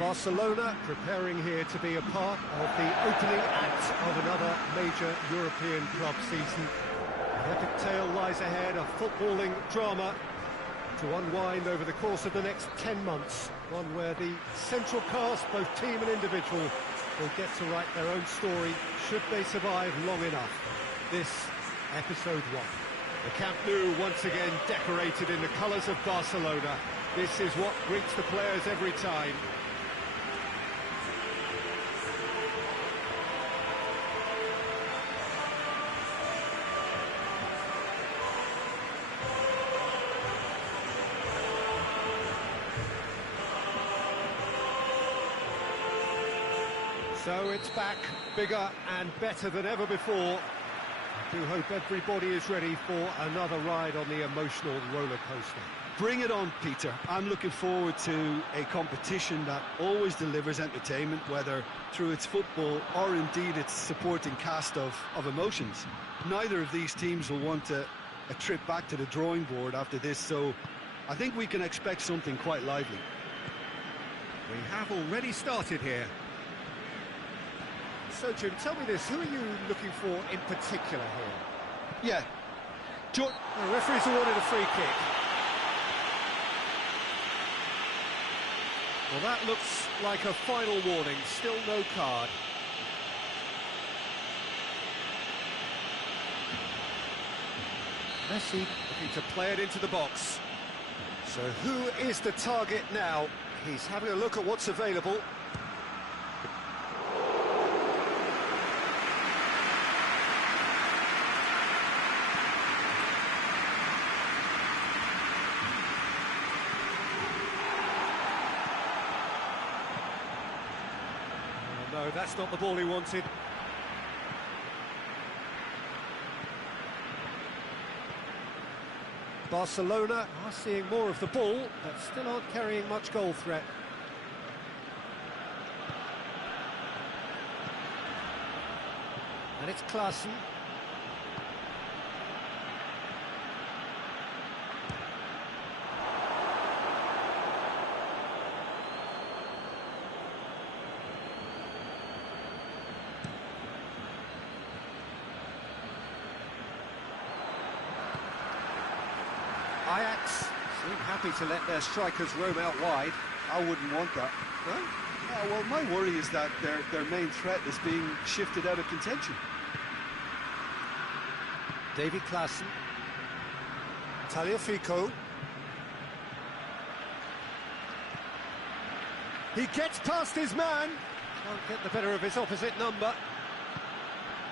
Barcelona preparing here to be a part of the opening act of another major European club season. An epic tale lies ahead, a footballing drama to unwind over the course of the next 10 months, one where the central cast, both team and individual, will get to write their own story should they survive long enough. This, episode 1. The Camp Nou once again decorated in the colours of Barcelona. This is what greets the players every time. So it's back, bigger and better than ever before. I do hope everybody is ready for another ride on the emotional roller coaster. Bring it on, Peter. I'm looking forward to a competition that always delivers entertainment, whether through its football or indeed its supporting cast of emotions. Neither of these teams will want a trip back to the drawing board after this, so I think we can expect something quite lively. We have already started here. So, Jim, tell me this, who are you looking for in particular here? Yeah. The referee's awarded a free kick. Well, that looks like a final warning, still no card. Messi looking to play it into the box. So who is the target now? He's having a look at what's available. No, that's not the ball he wanted. Barcelona are seeing more of the ball, but still aren't carrying much goal threat. And it's Klaassen. Ajax seem happy to let their strikers roam out wide. I wouldn't want that. No? Well, my worry is that their main threat is being shifted out of contention. Davy Klaassen. Tagliafico. He gets past his man. Can't get the better of his opposite number.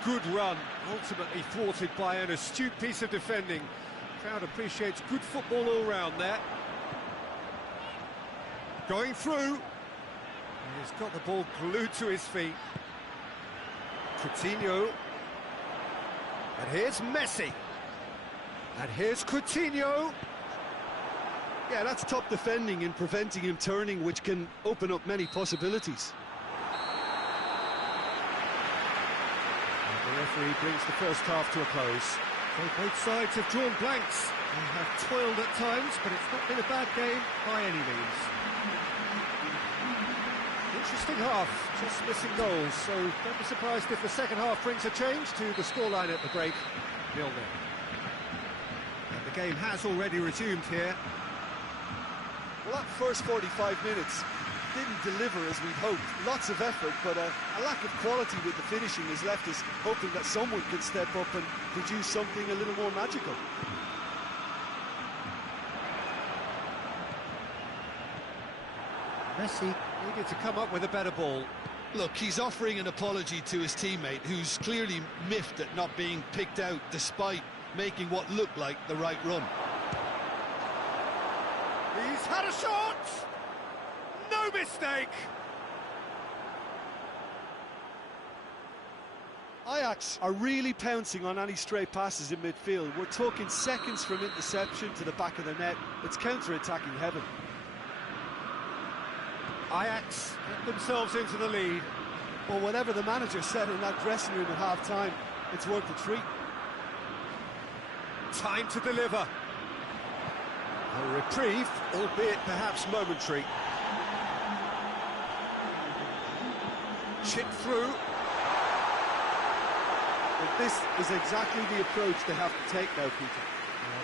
Good run, ultimately thwarted by an astute piece of defending. Crowd appreciates good football all round there. Going through. He's got the ball glued to his feet. Coutinho. And here's Messi. And here's Coutinho. Yeah, that's top defending and preventing him turning, which can open up many possibilities. And the referee brings the first half to a close. So both sides have drawn blanks. They have toiled at times, but it's not been a bad game by any means. Interesting half, just missing goals, so don't be surprised if the second half brings a change to the scoreline at the break, 0-0. And the game has already resumed here. Well, that first 45 minutes didn't deliver as we'd hoped. Lots of effort, but a lack of quality with the finishing has left us hoping that someone can step up and produce something a little more magical. Messi needed to come up with a better ball. Look, he's offering an apology to his teammate, who's clearly miffed at not being picked out despite making what looked like the right run. He's had a shot! No mistake! Ajax are really pouncing on any stray passes in midfield. We're talking seconds from interception to the back of the net. It's counter-attacking heaven. Ajax get themselves into the lead. Well, whatever the manager said in that dressing room at half-time, it's worth the treat. Time to deliver. A reprieve, albeit perhaps momentary. Chip through. But this is exactly the approach they have to take now, Peter.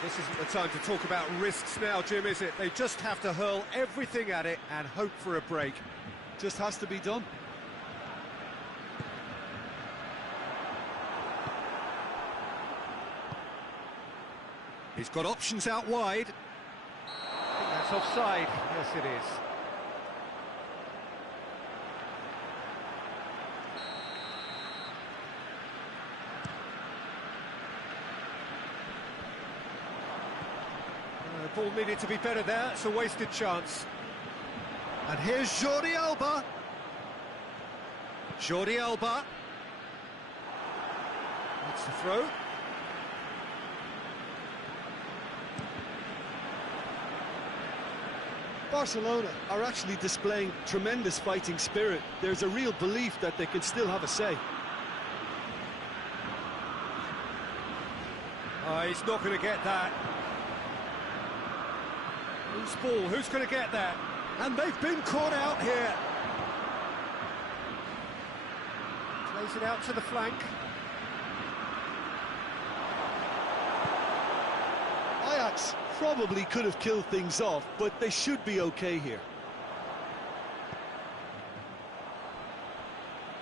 This isn't the time to talk about risks now, Jim, is it? They just have to hurl everything at it and hope for a break. Just has to be done. He's got options out wide. I think that's offside. Yes, it is. The ball needed to be better there. It's a wasted chance. And here's Jordi Alba. Jordi Alba. That's the throw. Barcelona are actually displaying tremendous fighting spirit. There's a real belief that they can still have a say. Oh, he's not going to get that. Who's ball? Who's going to get that? And they've been caught out here. Plays it out to the flank. Ajax probably could have killed things off, but they should be okay here.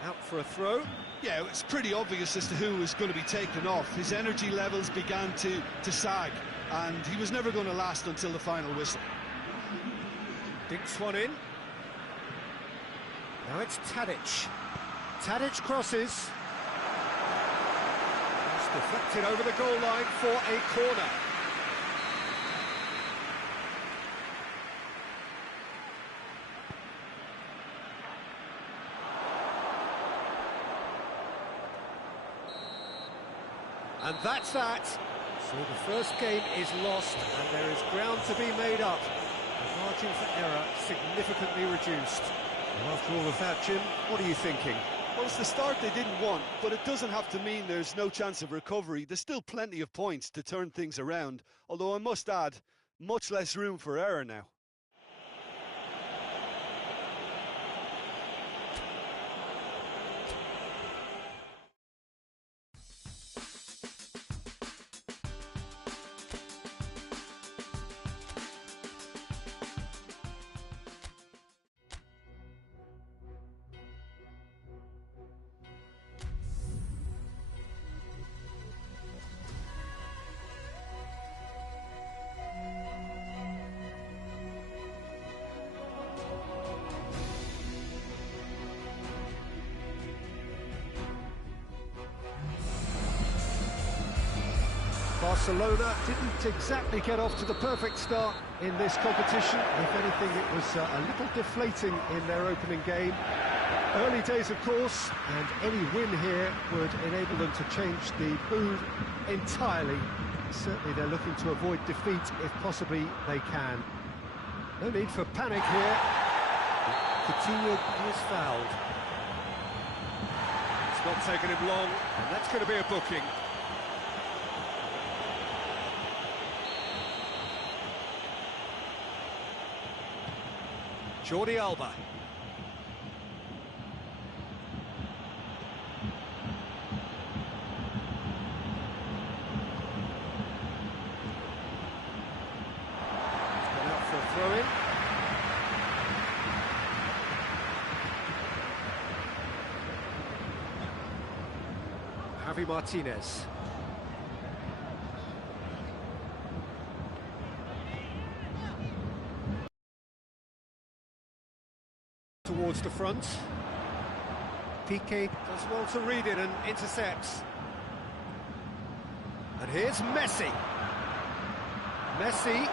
Out for a throw. Yeah, it's pretty obvious as to who was going to be taken off. His energy levels began to sag, and he was never going to last until the final whistle. Dinks one in. Now it's Tadic. Tadic crosses. It's deflected over the goal line for a corner. And that's that. So the first game is lost and there is ground to be made up. The margin for error significantly reduced. And after all of that, Jim, what are you thinking? Well, it's the start they didn't want, but it doesn't have to mean there's no chance of recovery. There's still plenty of points to turn things around, although I must add, much less room for error now. Barcelona didn't exactly get off to the perfect start in this competition. If anything, it was a little deflating in their opening game. Early days, of course, and any win here would enable them to change the mood entirely. Certainly they're looking to avoid defeat if possibly they can. No need for panic here. Coutinho is fouled. It's not taken him long, and that's going to be a booking. Jordi Alba. He's gone out for a throw-in. Javi Martinez. Towards the front. Piqué does well to read it and intercepts. And here's Messi. Messi.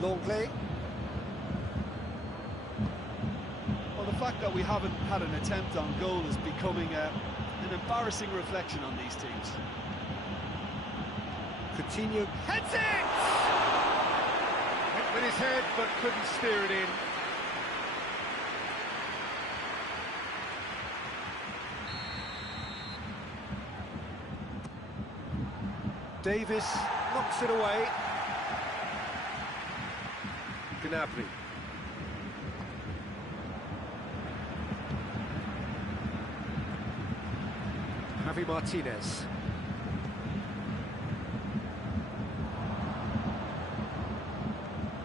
Longley. The fact that we haven't had an attempt on goal is becoming an embarrassing reflection on these teams. Coutinho heads it! Went with his head but couldn't steer it in. Davis knocks it away. Gnabry. Javi Martinez.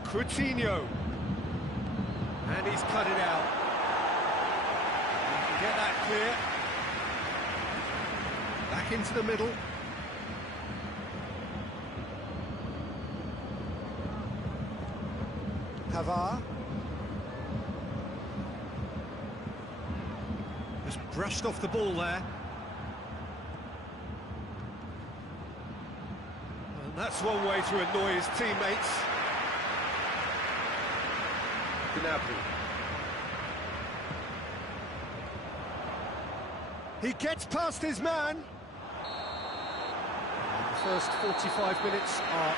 Coutinho. And he's cut it out. Get that clear. Back into the middle. Pavard. Just brushed off the ball there. And that's one way to annoy his teammates. Gnabry. He gets past his man. The first 45 minutes are up.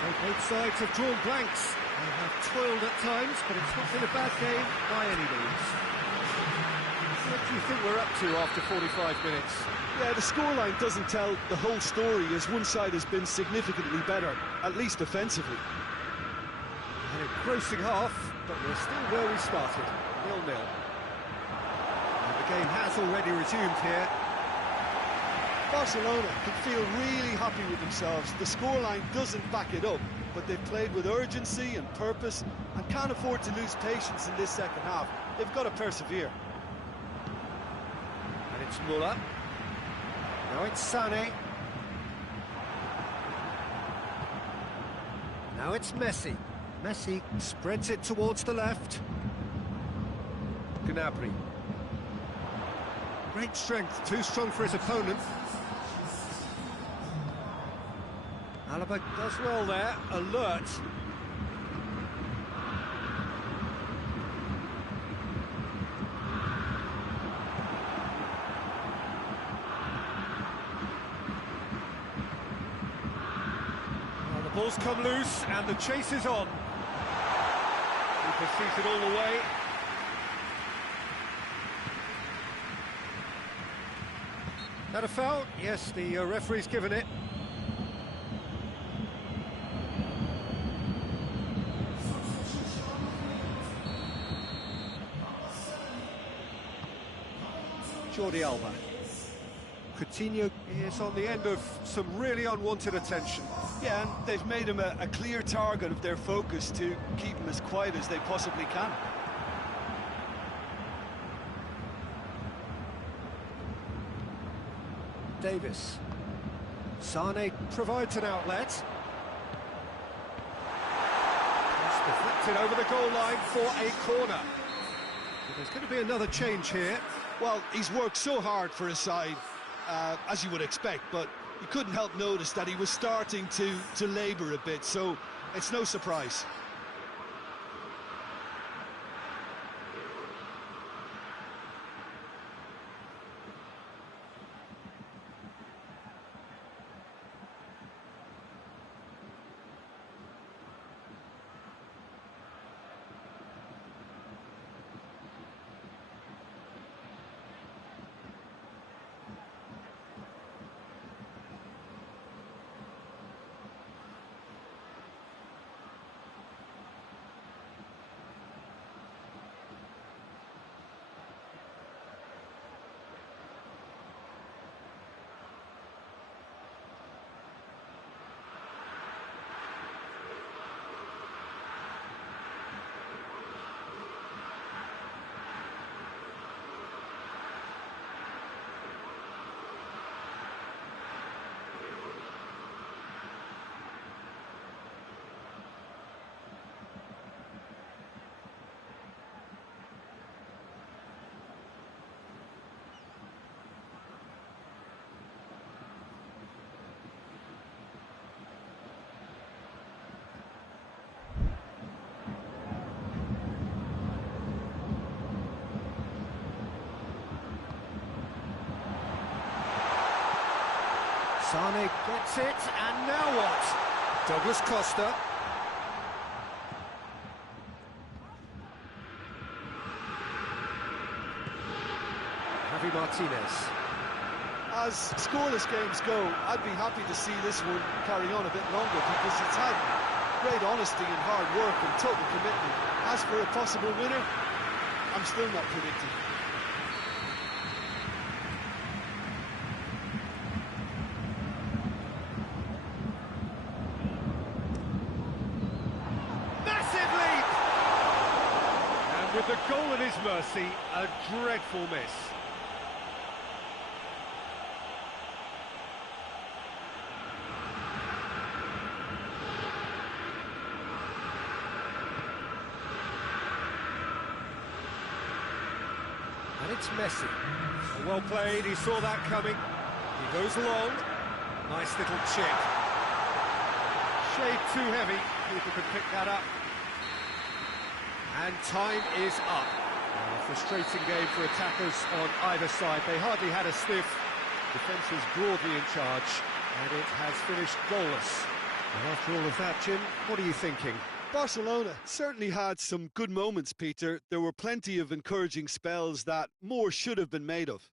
So both sides have drawn blanks. They have toiled at times, but it's not been a bad game by any means. What do you think we're up to after 45 minutes? Yeah, the scoreline doesn't tell the whole story, as one side has been significantly better, at least offensively. An engrossing half, but we're still where we started, 0-0. The game has already resumed here. Barcelona can feel really happy with themselves. The scoreline doesn't back it up, but they've played with urgency and purpose and can't afford to lose patience in this second half. They've got to persevere. And it's Muller. Now it's Sané. Now it's Messi. Messi spreads it towards the left. Gnabry. Great strength, too strong for his opponent. Alaba does well there, alert. Well, the ball's come loose and the chase is on. He pursues it all the way. That a foul? Yes, the referee's given it. Jordi Alba. Coutinho is on the end of some really unwanted attention. Yeah, and they've made him a clear target of their focus to keep him as quiet as they possibly can. Davis. Sané provides an outlet. It's deflected over the goal line for a corner. But there's going to be another change here. Well, he's worked so hard for his side, as you would expect, but you couldn't help notice that he was starting to labour a bit, so it's no surprise. Sané gets it, and now what? Douglas Costa. Javi Martinez. As scoreless games go, I'd be happy to see this one carry on a bit longer because it's had great honesty and hard work and total commitment. As for a possible winner, I'm still not predicting. Massive leap! And with the goal at his mercy, a dreadful miss. And it's Messi. Well played, he saw that coming. He goes long. Nice little chip. Shade too heavy, keeper could pick that up. And time is up. A frustrating game for attackers on either side. They hardly had a sniff. Defence is broadly in charge, and it has finished goalless. And after all of that, Jim, what are you thinking? Barcelona certainly had some good moments, Peter. There were plenty of encouraging spells that more should have been made of.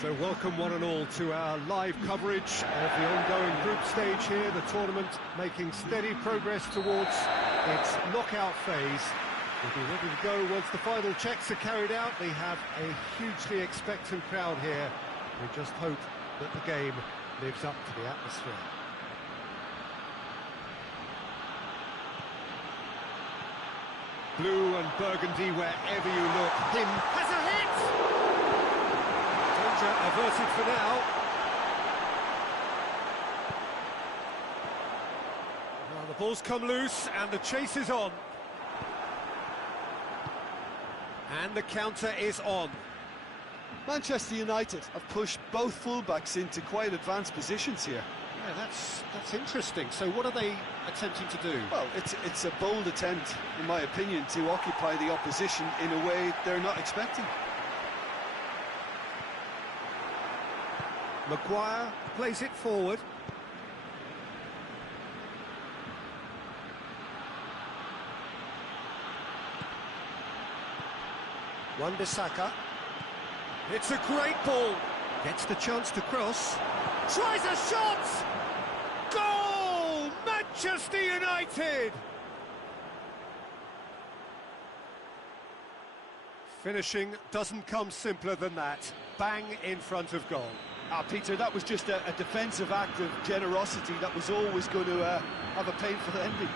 So welcome one and all to our live coverage of the ongoing group stage here, the tournament making steady progress towards its knockout phase. We'll be ready to go once the final checks are carried out. We have a hugely expectant crowd here. We just hope that the game lives up to the atmosphere. Blue and burgundy wherever you look. Him has a hit! Danger averted for now. Well, the ball's come loose and the chase is on. And the counter is on. Manchester United have pushed both fullbacks into quite advanced positions here. Yeah, that's interesting. So what are they attempting to do? Well, it's a bold attempt, in my opinion, to occupy the opposition in a way they're not expecting. Maguire plays it forward. Wan-Bissaka. It's a great ball. Gets the chance to cross. Tries a shot! Goal! Manchester United! Finishing doesn't come simpler than that. Bang in front of goal. Peter, that was just a defensive act of generosity that was always going to have a painful ending.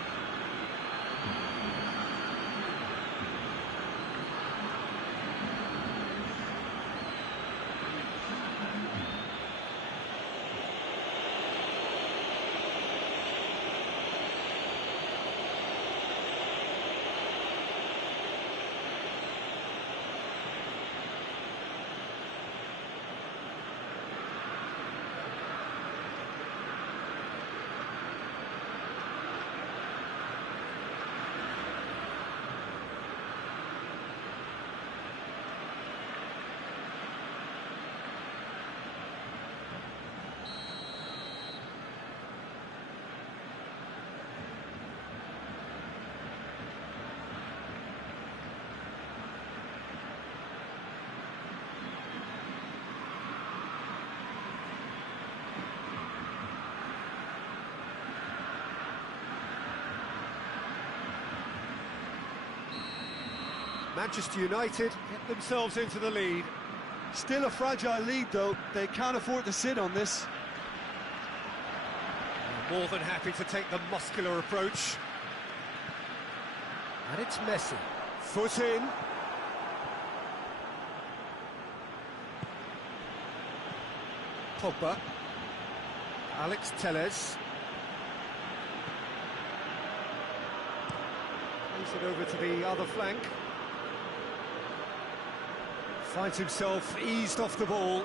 Manchester United get themselves into the lead. Still a fragile lead, though. They can't afford to sit on this. More than happy to take the muscular approach. And it's Messi. Foot in. Pogba. Alex Telles. Plays it over to the other flank. Finds himself eased off the ball.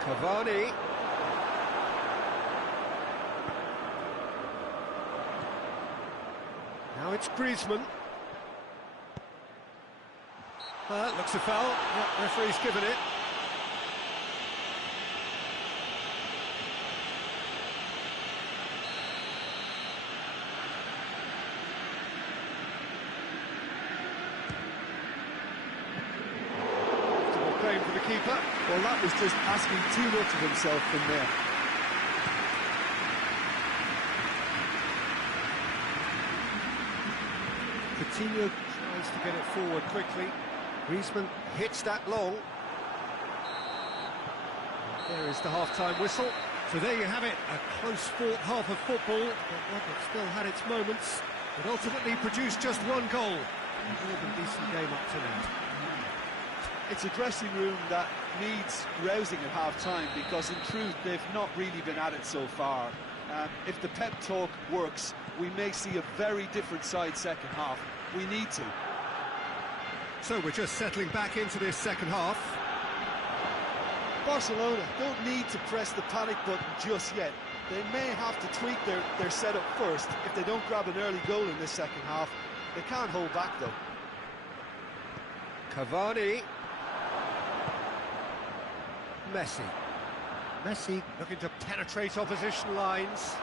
Cavani. Now it's Griezmann. Looks a foul. Yeah, referee's given it. Playing for the keeper. Well, that was just asking too much of himself from there. Coutinho tries to get it forward quickly. Griezmann hits that long. There is the half-time whistle. So there you have it, a close-fought half of football, but one that still had its moments, but ultimately produced just one goal. A more than decent game up to now. It's a dressing room that needs rousing at half-time because, in truth, they've not really been at it so far. If the pep talk works, we may see a very different side second half. We need to. So we're just settling back into this second half. Barcelona don't need to press the panic button just yet. They may have to tweak their setup first if they don't grab an early goal in this second half. They can't hold back, though. Cavani. Messi looking to penetrate opposition lines.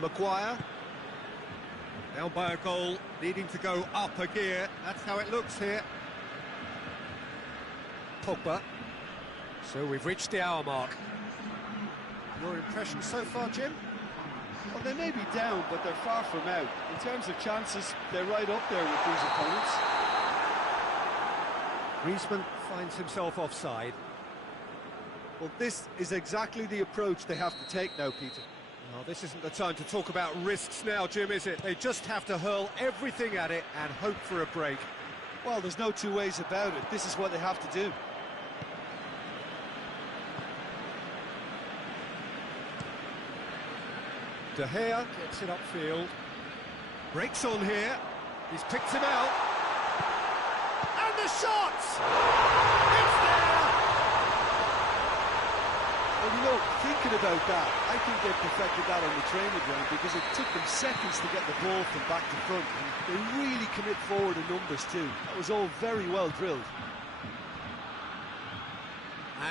Maguire. Down by a goal, needing to go up a gear. That's how it looks here. Pogba. So we've reached the hour mark. Your impression so far, Jim? Well, they may be down, but they're far from out. In terms of chances, they're right up there with these opponents. Griezmann finds himself offside. Well, this is exactly the approach they have to take now, Peter. Well, this isn't the time to talk about risks now, Jim, is it? They just have to hurl everything at it and hope for a break. Well, there's no two ways about it. This is what they have to do. De Gea gets it upfield. Breaks on here. He's picked him out. And the shot! It's there! Well, you know, thinking about that, I think they perfected that on the training ground because it took them seconds to get the ball from back to front. And they really commit forward in numbers too. That was all very well drilled.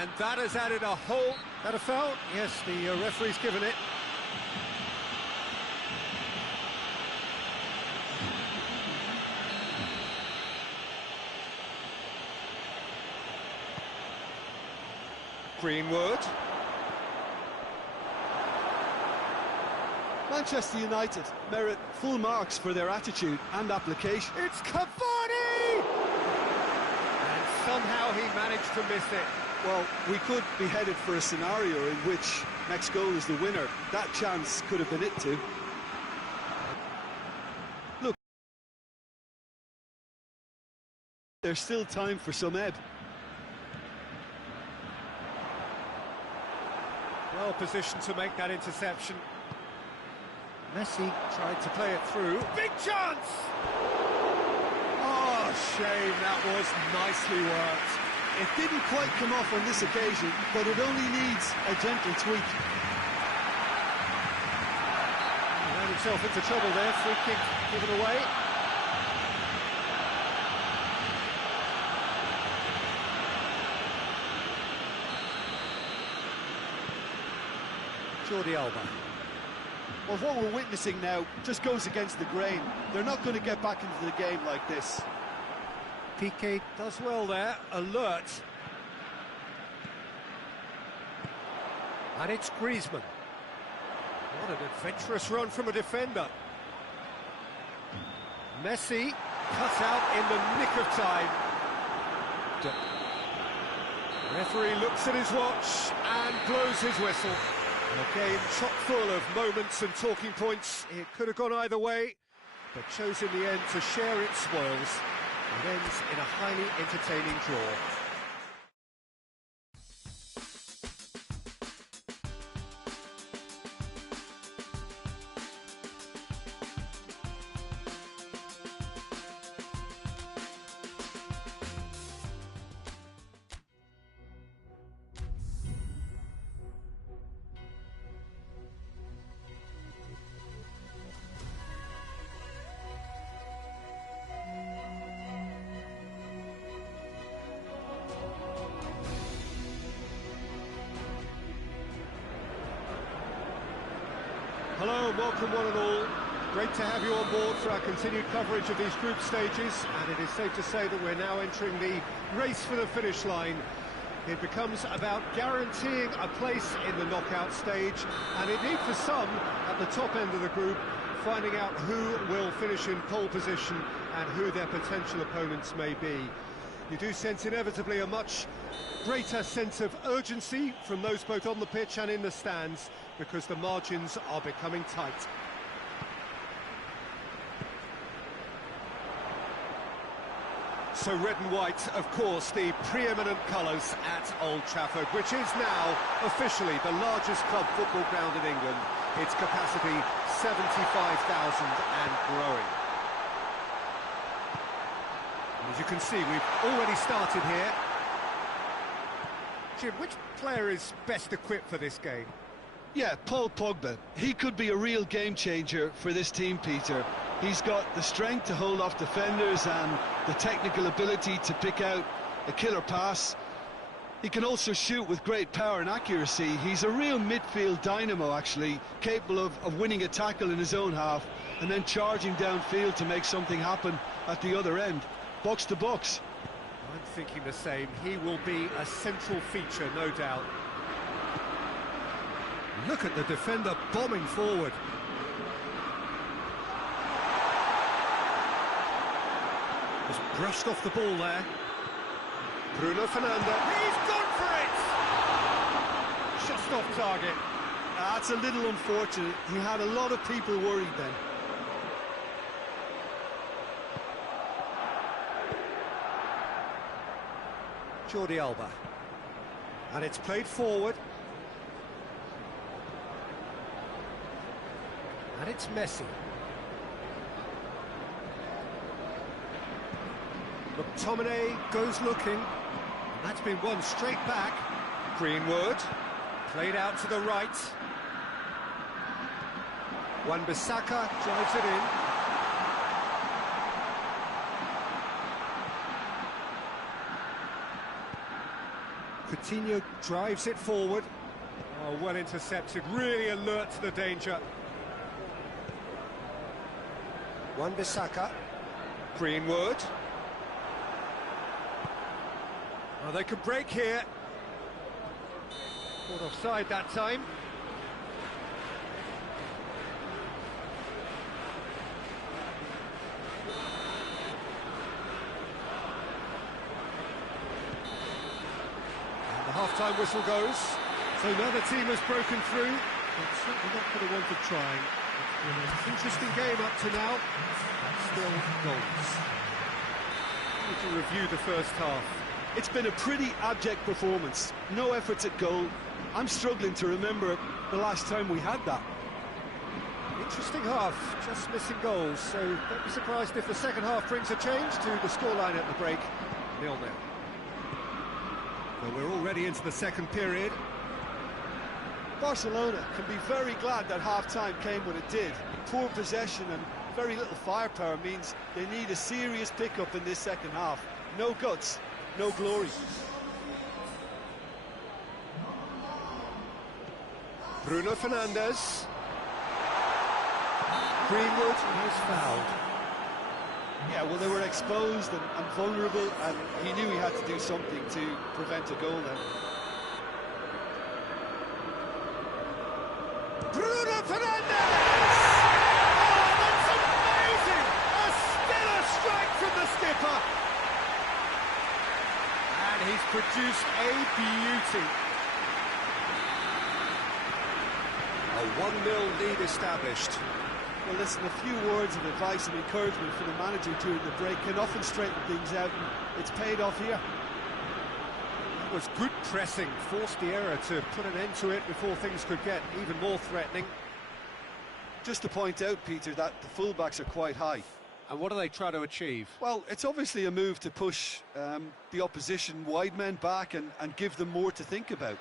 And that has added a whole... That a foul? Yes, the referee's given it. Greenwood. Manchester United merit full marks for their attitude and application. It's Cavani! And somehow he managed to miss it. Well, we could be headed for a scenario in which next goal is the winner. That chance could have been it too. Look, there's still time for some ebb. Well positioned to make that interception. Messi tried to play it through. Big chance! Oh, shame, that was nicely worked. It didn't quite come off on this occasion, but it only needs a gentle tweak. He ran himself into trouble there, free kick given away. Jordi Alba. Well, what we're witnessing now just goes against the grain. They're not going to get back into the game like this. Piqué does well there, alert. And it's Griezmann. What an adventurous run from a defender. Messi cut out in the nick of time. The referee looks at his watch and blows his whistle. A game chock full of moments and talking points. It could have gone either way, but chose in the end to share its spoils. It ends in a highly entertaining draw. Hello and welcome one and all. Great to have you on board for our continued coverage of these group stages, and it is safe to say that we're now entering the race for the finish line. It becomes about guaranteeing a place in the knockout stage, and indeed for some at the top end of the group, finding out who will finish in pole position and who their potential opponents may be. You do sense inevitably a much greater sense of urgency from those both on the pitch and in the stands, because the margins are becoming tight. So red and white, of course, the preeminent colours at Old Trafford, which is now officially the largest club football ground in England. Its capacity 75,000 and growing. As you can see, we've already started here. Jim, which player is best equipped for this game? Yeah, Paul Pogba. He could be a real game changer for this team, Peter. He's got the strength to hold off defenders and the technical ability to pick out a killer pass. He can also shoot with great power and accuracy. He's a real midfield dynamo, actually, capable of winning a tackle in his own half and then charging downfield to make something happen at the other end. Box to box. I'm thinking the same. He will be a central feature, no doubt. Look at the defender bombing forward. Just brushed off the ball there. Bruno Fernandes. He's gone for it! Just off target. That's a little unfortunate. He had a lot of people worried then. Jordi Alba. And it's played forward. And it's Messi. McTominay goes looking. And that's been won straight back. Greenwood. Played out to the right. Wan-Bissaka drives it in. Coutinho drives it forward. Oh, well intercepted, really alert to the danger. Wan-Bissaka. Greenwood. Oh, they could break here. Caught offside that time. And the half-time whistle goes. So now the team has broken through, but certainly not for the want of trying. It's been an interesting game up to now, but still goals. To review the first half. It's been a pretty abject performance. No efforts at goal. I'm struggling to remember the last time we had that. Interesting half, just missing goals, so don't be surprised if the second half brings a change to the scoreline at the break. 0-0. Well, we're already into the second period. Barcelona can be very glad that half-time came when it did. Poor possession and very little firepower means they need a serious pickup in this second half. No guts, no glory. Bruno Fernandes. Greenwood is fouled. Yeah, well, they were exposed and vulnerable, and he knew he had to do something to prevent a goal then. Bruno Fernandes! Oh, that's amazing! A stellar strike from the skipper! And he's produced a beauty. A 1-0 lead established. Well, listen, a few words of advice and encouragement for the manager during the break can often straighten things out, and it's paid off here. It was good pressing, forced the error to put an end to it before things could get even more threatening. Just to point out, Peter, that the fullbacks are quite high. And what do they try to achieve? Well, it's obviously a move to push the opposition wide men back and give them more to think about.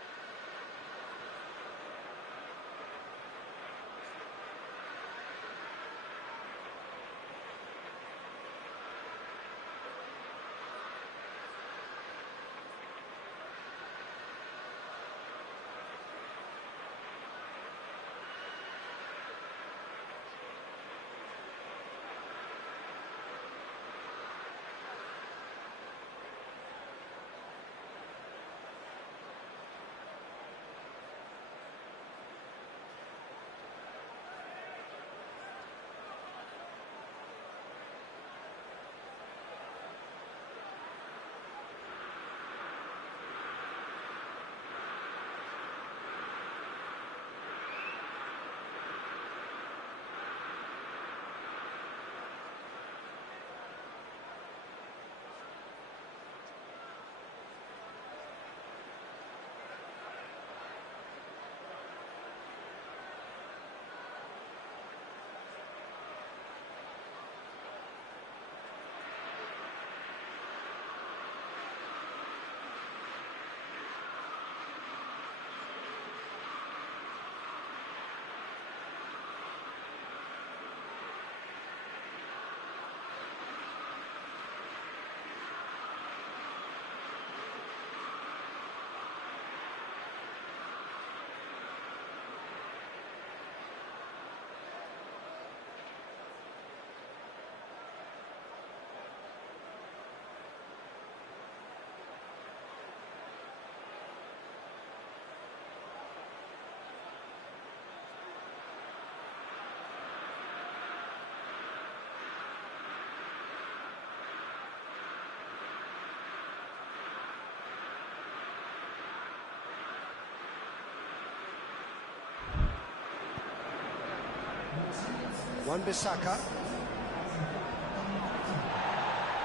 Wan-Bissaka.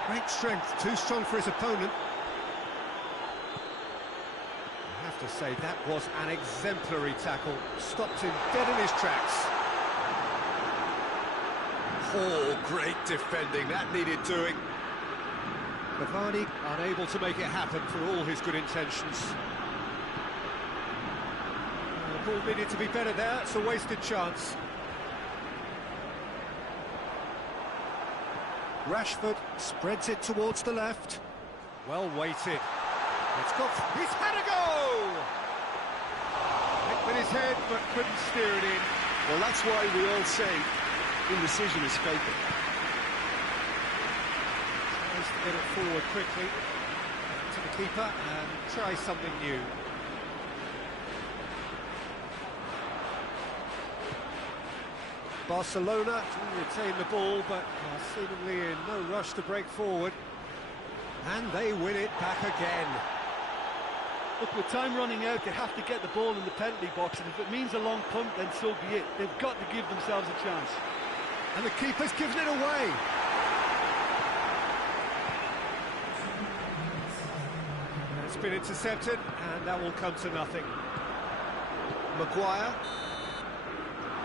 Great strength, too strong for his opponent. I have to say, that was an exemplary tackle. Stopped him dead in his tracks. Oh, great defending, that needed doing. Cavani unable to make it happen for all his good intentions. Liverpool needed to be better there. It's a wasted chance. Rashford spreads it towards the left. Well weighted. He's had a go! Hit with his head, but couldn't steer it in. Well, that's why we all say indecision is fatal. Tries to get it forward quickly to the keeper and try something new. Barcelona do retain the ball, but are seemingly in no rush to break forward. And they win it back again. Look, with time running out, they have to get the ball in the penalty box, and if it means a long punt, then so be it. They've got to give themselves a chance. And the keeper's given it away. It's been intercepted, and that will come to nothing. Maguire.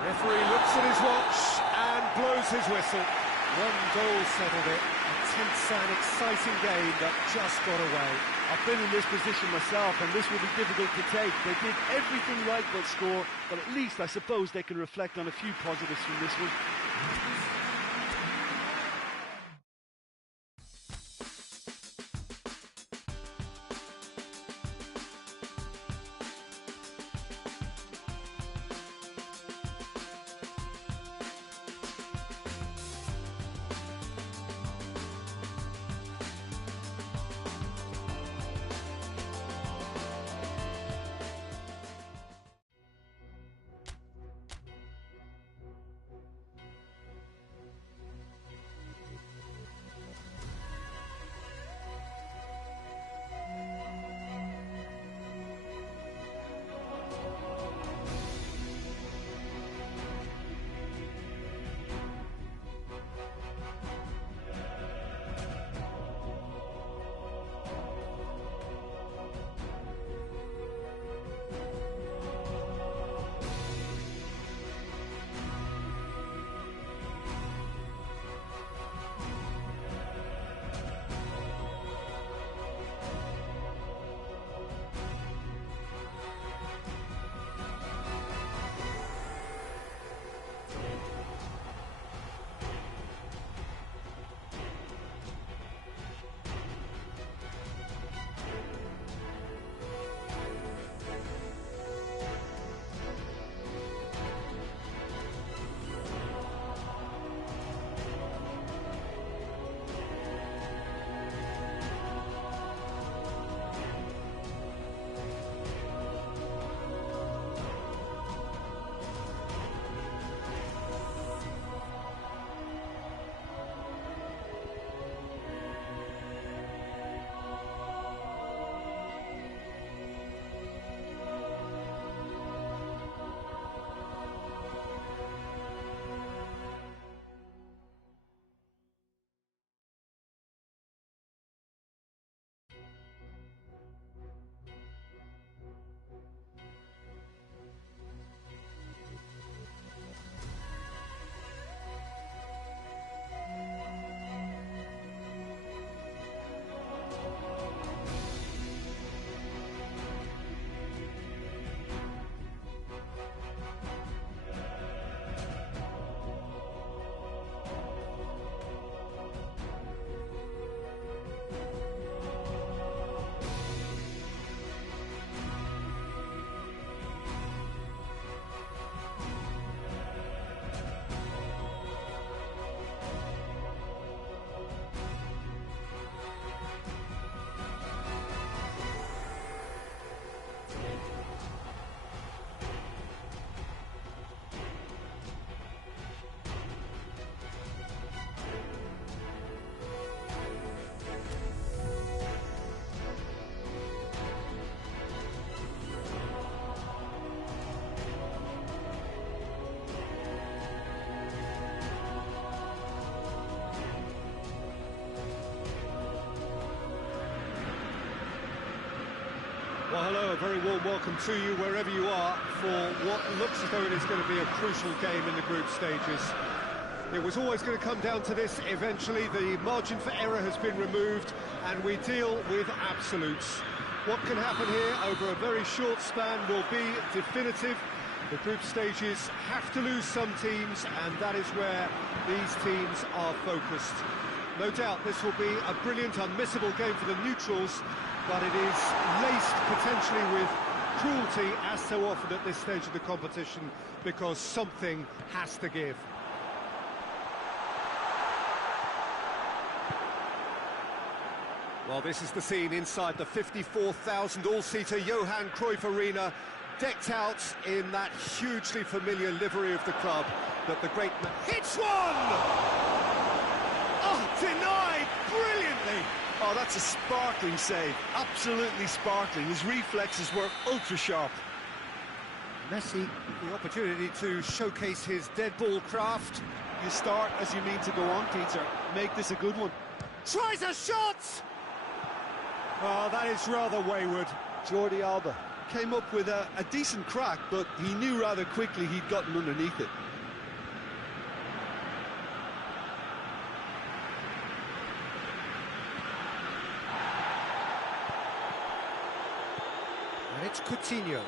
Referee looks at his watch and blows his whistle. One goal settled it. A tense and exciting game that just got away. I've been in this position myself, and this will be difficult to take. They did everything right but score, but at least I suppose they can reflect on a few positives from this one. Well, hello, a very warm welcome to you wherever you are for what looks as though it is going to be a crucial game in the group stages. It was always going to come down to this eventually. The margin for error has been removed and we deal with absolutes. What can happen here over a very short span will be definitive. The group stages have to lose some teams, and that is where these teams are focused. No doubt this will be a brilliant, unmissable game for the neutrals, but it is laced potentially with cruelty, as so often at this stage of the competition, because something has to give. Well, this is the scene inside the 54,000 all-seater Johan Cruyff Arena, decked out in that hugely familiar livery of the club that the great man hits one! Oh, denied brilliantly! Oh, that's a sparkling save, absolutely sparkling. His reflexes were ultra-sharp. Messi, the opportunity to showcase his dead ball craft. You start as you mean to go on, Peter. Make this a good one. Tries a shot! Oh, that is rather wayward. Jordi Alba came up with a decent crack, but he knew rather quickly he'd gotten underneath it. And it's Coutinho.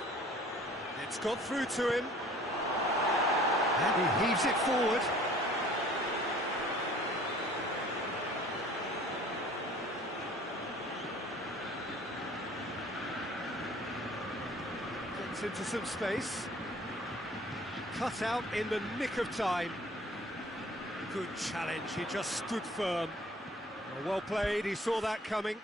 It's got through to him. And he heaves it forward. Gets into some space. Cut out in the nick of time. Good challenge, he just stood firm. Well played, he saw that coming.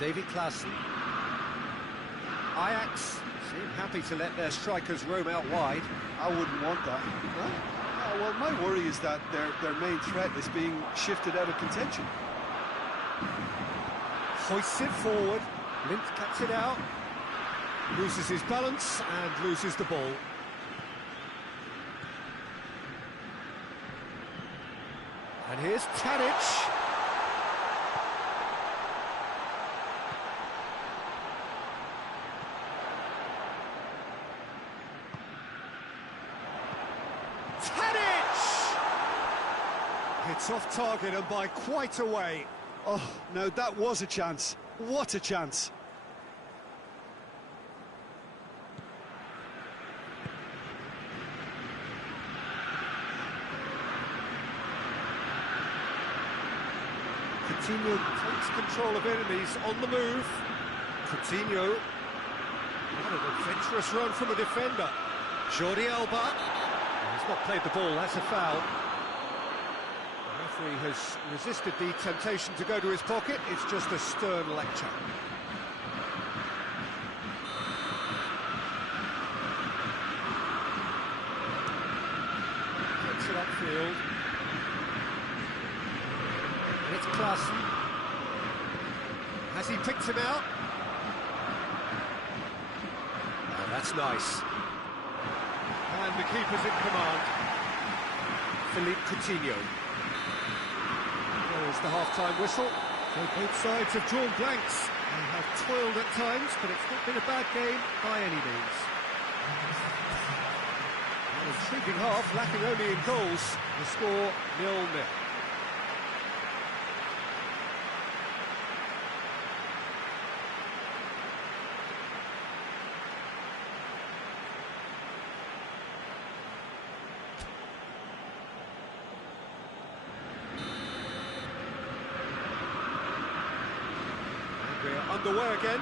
David Klaassen. Ajax seem happy to let their strikers roam out wide. I wouldn't want that. No, well, my worry is that their main threat is being shifted out of contention. Hoists it forward. Lint cuts it out. Loses his balance and loses the ball. And here's Tadic. It's off target and by quite a way. Oh, no, that was a chance. What a chance. Coutinho takes control of enemies on the move. Coutinho. What an adventurous run from a defender. Jordi Alba. He's not played the ball, that's a foul. The referee has resisted the temptation to go to his pocket. It's just a stern lecture. Gets it upfield. And it's Klaassen. Has he picked him out? Oh, that's nice. And the keeper's in command. Philippe Coutinho. There's the half-time whistle. So both sides have drawn blanks. They have toiled at times, but it's not been a bad game by any means. An intriguing half, lacking only in goals. The score 0-0. underway again.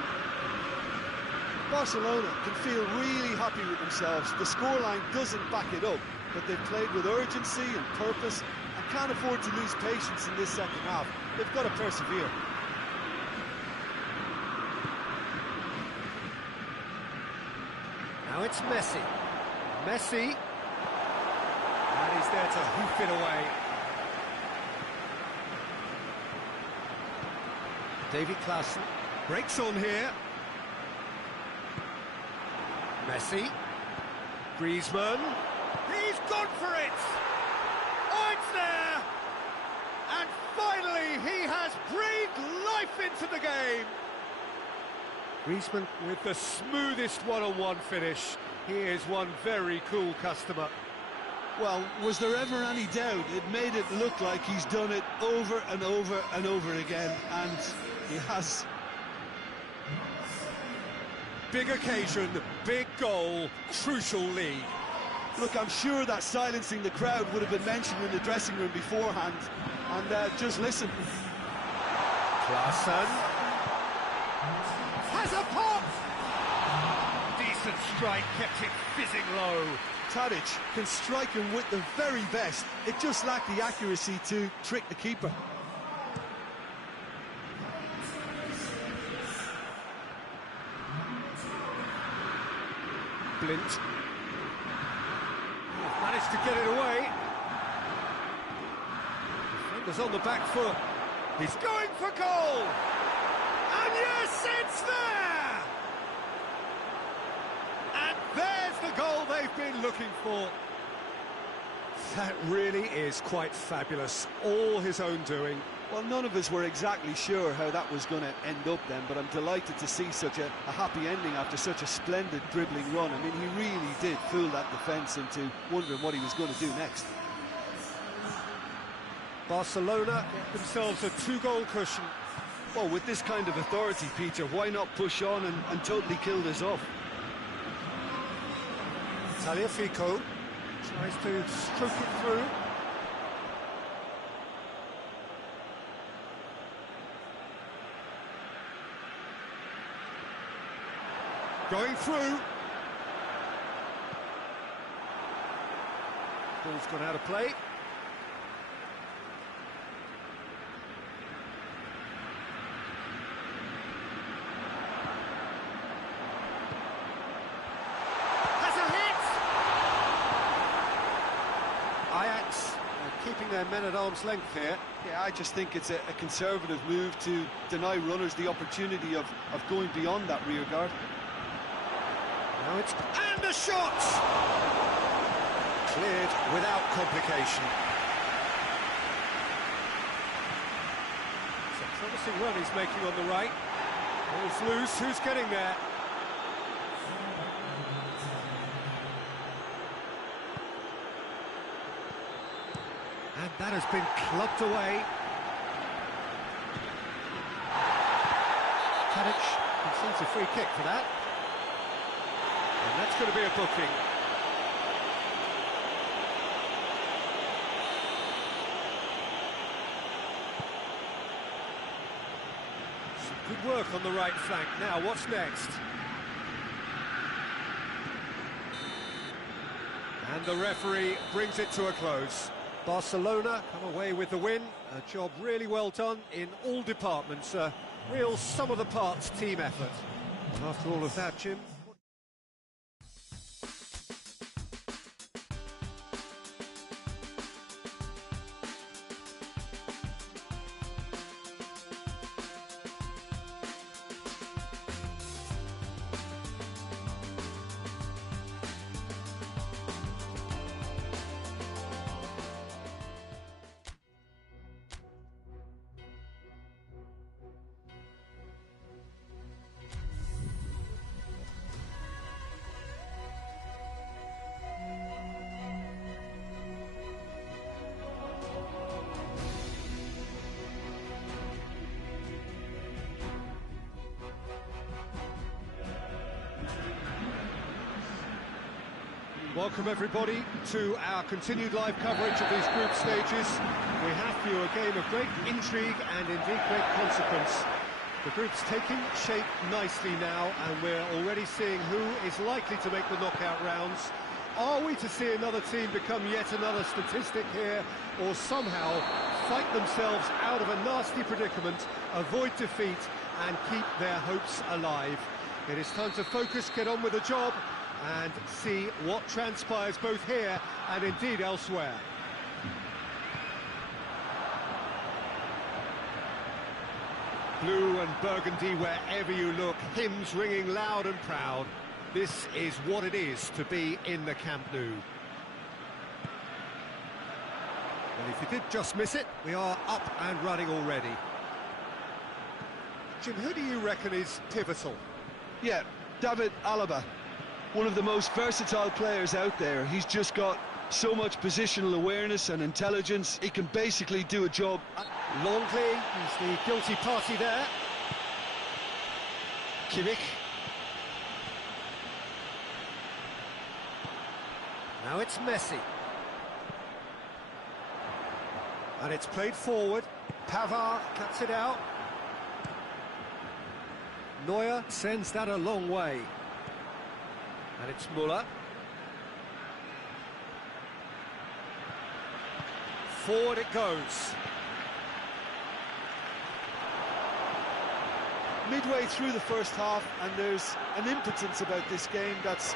Barcelona can feel really happy with themselves. The scoreline doesn't back it up, but they've played with urgency and purpose and can't afford to lose patience in this second half. They've got to persevere. Now it's Messi. Messi. And he's there to hoof it away. David Klaassen breaks on here. Messi. Griezmann. He's gone for it! Oh, it's there! And finally, he has breathed life into the game! Griezmann with the smoothest one-on-one finish. He is one very cool customer. Well, was there ever any doubt? It made it look like he's done it over and over and over again, and he has. Big occasion, big goal, crucial lead. Look, I'm sure that silencing the crowd would have been mentioned in the dressing room beforehand, and just listen. Klaassen has a pop! Decent strike, kept it fizzing low. Tadic can strike him with the very best. It just lacked the accuracy to trick the keeper. Blint. Managed to get it away. Defender's on the back foot. He's going for goal! And yes, it's there! And there's the goal they've been looking for. That really is quite fabulous. All his own doing. Well, none of us were exactly sure how that was going to end up then, but I'm delighted to see such a happy ending after such a splendid dribbling run. I mean, he really did fool that defence into wondering what he was going to do next. Barcelona get themselves a 2-goal cushion. Well, with this kind of authority, Peter, why not push on and totally kill this off? Tagliafico tries to stroke it through. Going through. Ball's gone out of play. Has a hit! Ajax keeping their men at arm's length here. Yeah, I just think it's a conservative move to deny runners the opportunity of going beyond that rear guard. Now it's... and a shot! Cleared without complication. It's a promising run he's making on the right. Ball's loose, who's getting there? And that has been clubbed away. Tadic concedes a free kick for that. And that's going to be a booking. Some good work on the right flank. Now, what's next? And the referee brings it to a close. Barcelona come away with the win. A job really well done in all departments. A real sum-of-the-parts team effort. And after all of that, Jim... Welcome everybody to our continued live coverage of these group stages. We have for you a game of great intrigue and indeed great consequence. The group's taking shape nicely now, and we're already seeing who is likely to make the knockout rounds. Are we to see another team become yet another statistic here, or somehow fight themselves out of a nasty predicament, avoid defeat, and keep their hopes alive? It is time to focus, get on with the job, and see what transpires both here and indeed elsewhere. Blue and burgundy wherever you look, hymns ringing loud and proud. This is what it is to be in the Camp Nou. And if you did just miss it, we are up and running already. Jim, who do you reckon is pivotal? Yeah, David Alaba, one of the most versatile players out there. He's just got so much positional awareness and intelligence. He can basically do a job. Longley, he's the guilty party there. Kimmich. Now it's Messi. And it's played forward. Pavard cuts it out. Neuer sends that a long way. And it's Müller. Forward it goes. Midway through the first half, and there's an impotence about this game that's...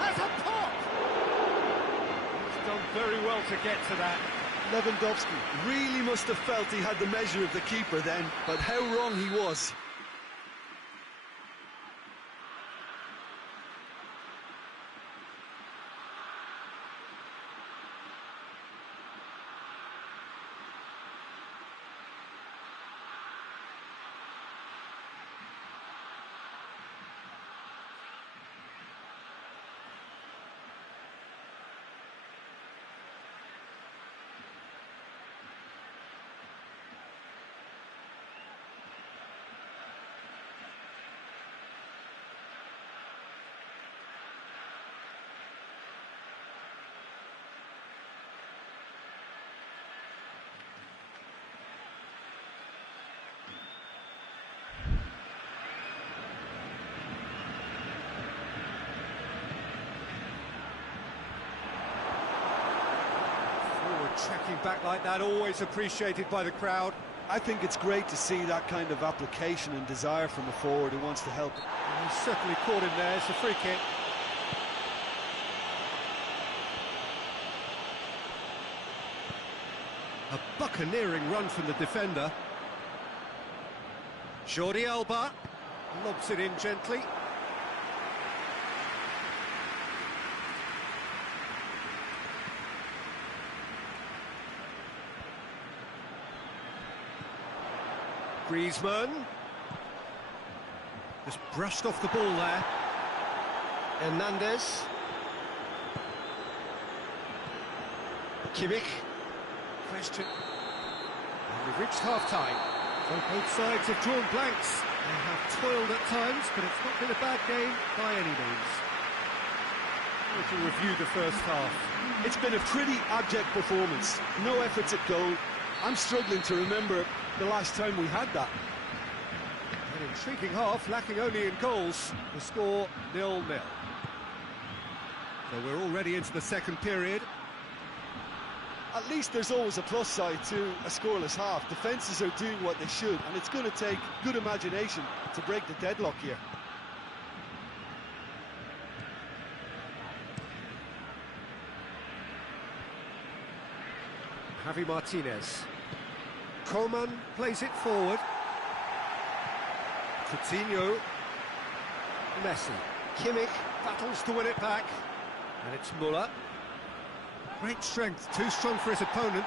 Has a pop! He's done very well to get to that. Lewandowski really must have felt he had the measure of the keeper then, but how wrong he was. Tracking back like that, always appreciated by the crowd. I think it's great to see that kind of application and desire from a forward who wants to help. And he's certainly caught him there. It's a free kick. A buccaneering run from the defender. Jordi Alba lobs it in gently. Griezmann just brushed off the ball there. Hernandez. Kimmich. Question. And we've reached half-time. So both sides have drawn blanks. They have toiled at times, but it's not been a bad game by any means. To review the first half. It's been a pretty abject performance. No efforts at goal. I'm struggling to remember the last time we had that. An intriguing half, lacking only in goals. The score 0-0. So we're already into the second period. At least there's always a plus side to a scoreless half. Defences are doing what they should, and it's going to take good imagination to break the deadlock here. Javi Martinez. Coman plays it forward. Coutinho. Messi. Kimmich battles to win it back. And it's Müller. Great strength, too strong for his opponent.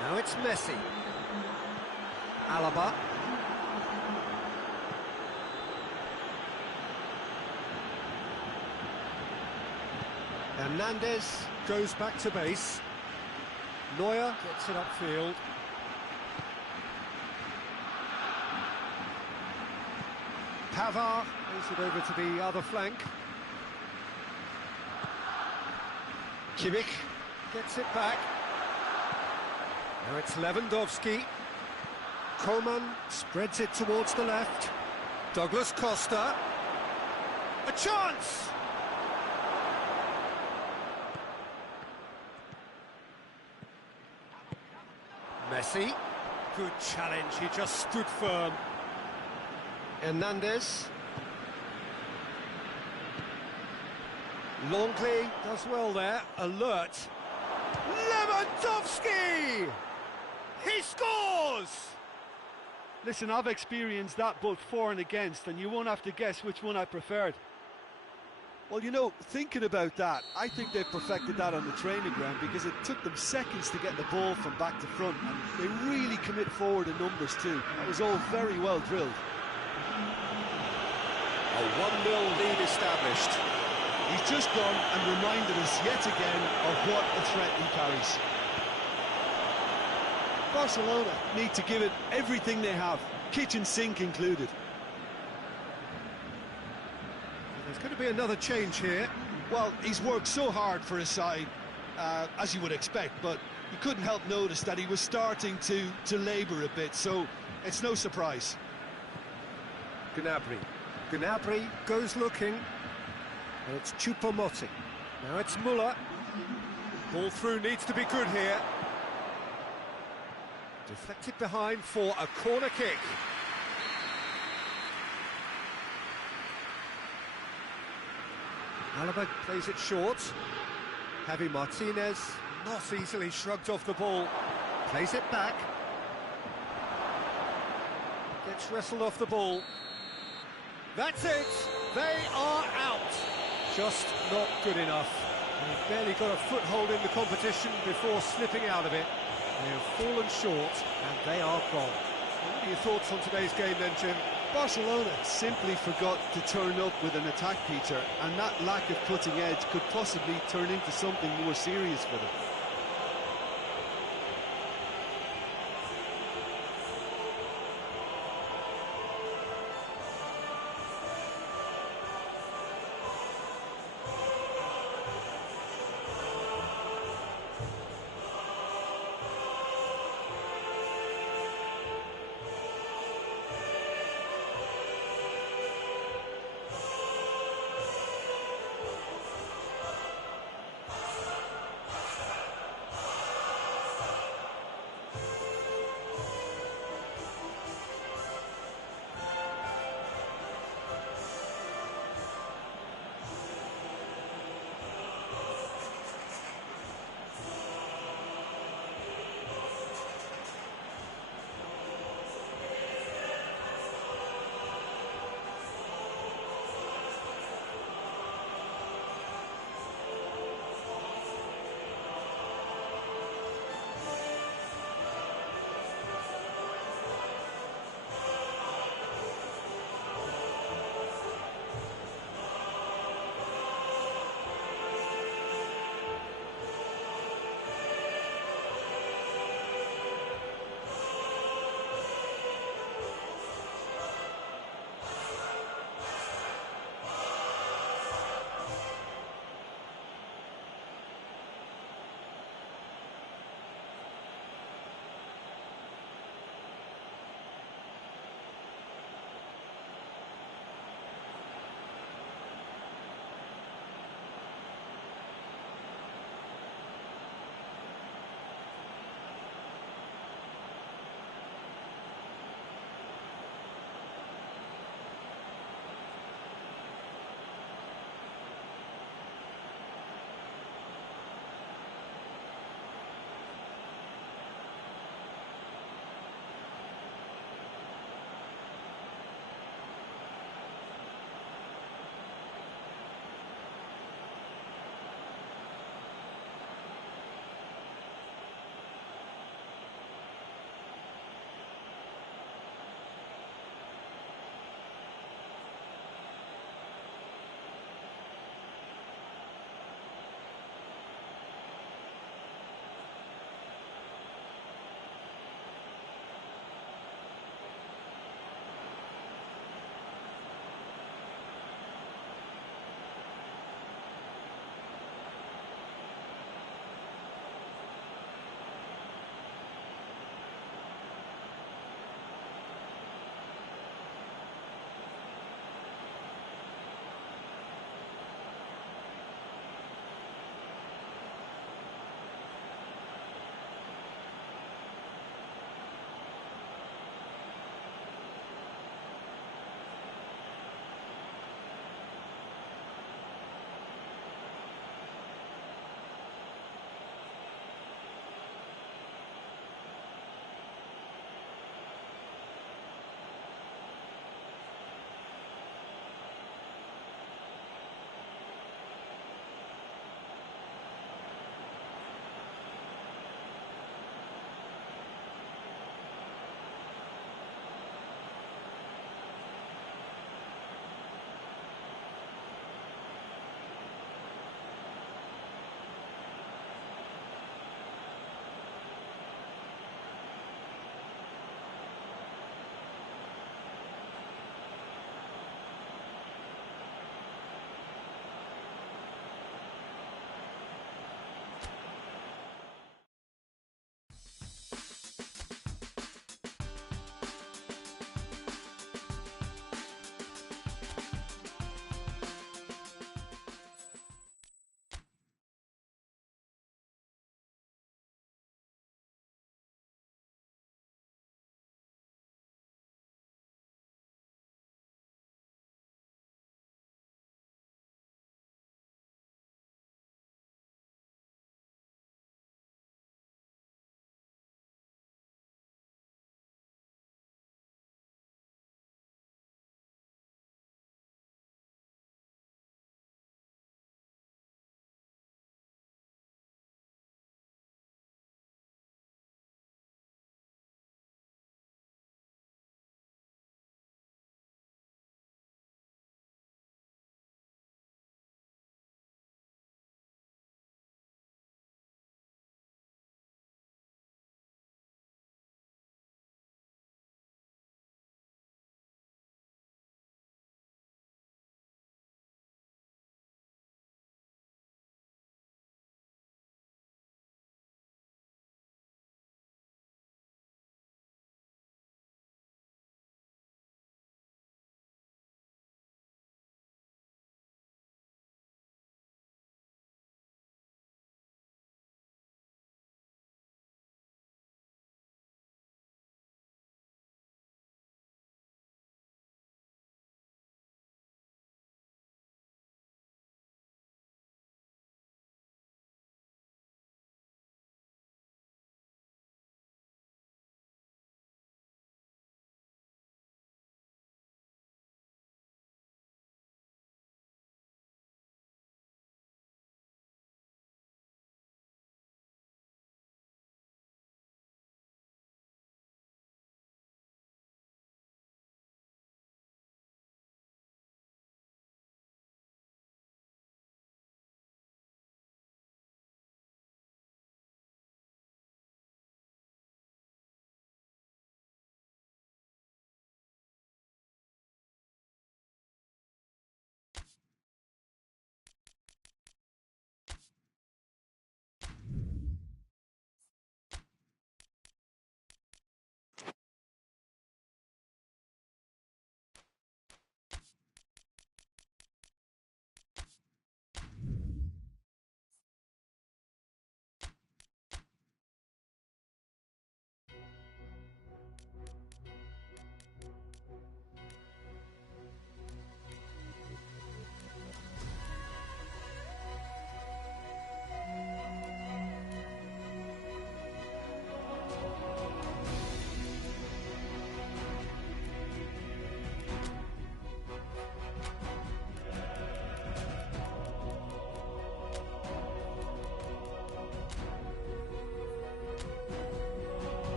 Now it's Messi. Alaba. Hernandez goes back to base. Neuer gets it upfield. Pavard plays it over to the other flank. Kimmich gets it back. Now it's Lewandowski. Coman spreads it towards the left. Douglas Costa. A chance! Messi. Good challenge, he just stood firm. Hernandez. Longley does well there, alert. Lewandowski! He scores! Listen, I've experienced that both for and against, and you won't have to guess which one I preferred. Well, you know, thinking about that, I think they perfected that on the training ground because it took them seconds to get the ball from back to front, and they really commit forward in numbers too. That was all very well drilled. A 1-0 lead established. He's just gone and reminded us yet again of what a threat he carries. Barcelona need to give it everything they have, kitchen sink included. There's going to be another change here. Well, he's worked so hard for his side, as you would expect, but you couldn't help notice that he was starting to labour a bit, so it's no surprise. Gnabry. Gnabry goes looking, and it's Choupo-Moting. Now it's Muller. Ball through needs to be good here. Deflected behind for a corner kick. Alaba plays it short. Javi Martinez not easily shrugged off the ball. Plays it back. Gets wrestled off the ball. That's it! They are out! Just not good enough. They've barely got a foothold in the competition before slipping out of it. They have fallen short and they are gone. What are your thoughts on today's game then, Jim? Barcelona simply forgot to turn up with an attack, Peter, and that lack of cutting edge could possibly turn into something more serious for them.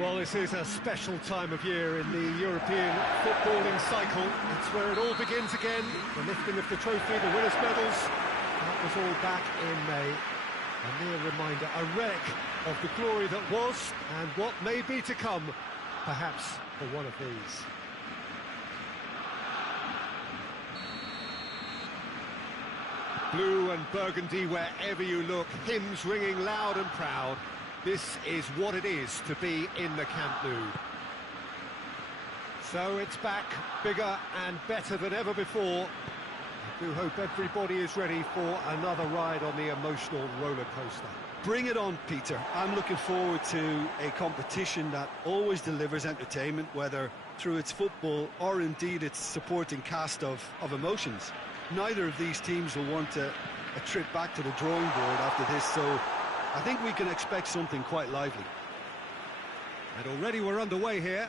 Well, this is a special time of year in the European footballing cycle. It's where it all begins again. The lifting of the trophy, the winners' medals. That was all back in May. A mere reminder, a relic of the glory that was and what may be to come, perhaps for one of these. Blue and burgundy wherever you look, hymns ringing loud and proud. This is what it is to be in the Camp Nou. So it's back, bigger and better than ever before. I do hope everybody is ready for another ride on the emotional roller coaster. Bring it on, Peter. I'm looking forward to a competition that always delivers entertainment, whether through its football or indeed its supporting cast of emotions. Neither of these teams will want a trip back to the drawing board after this, so I think we can expect something quite lively. And already we're underway here.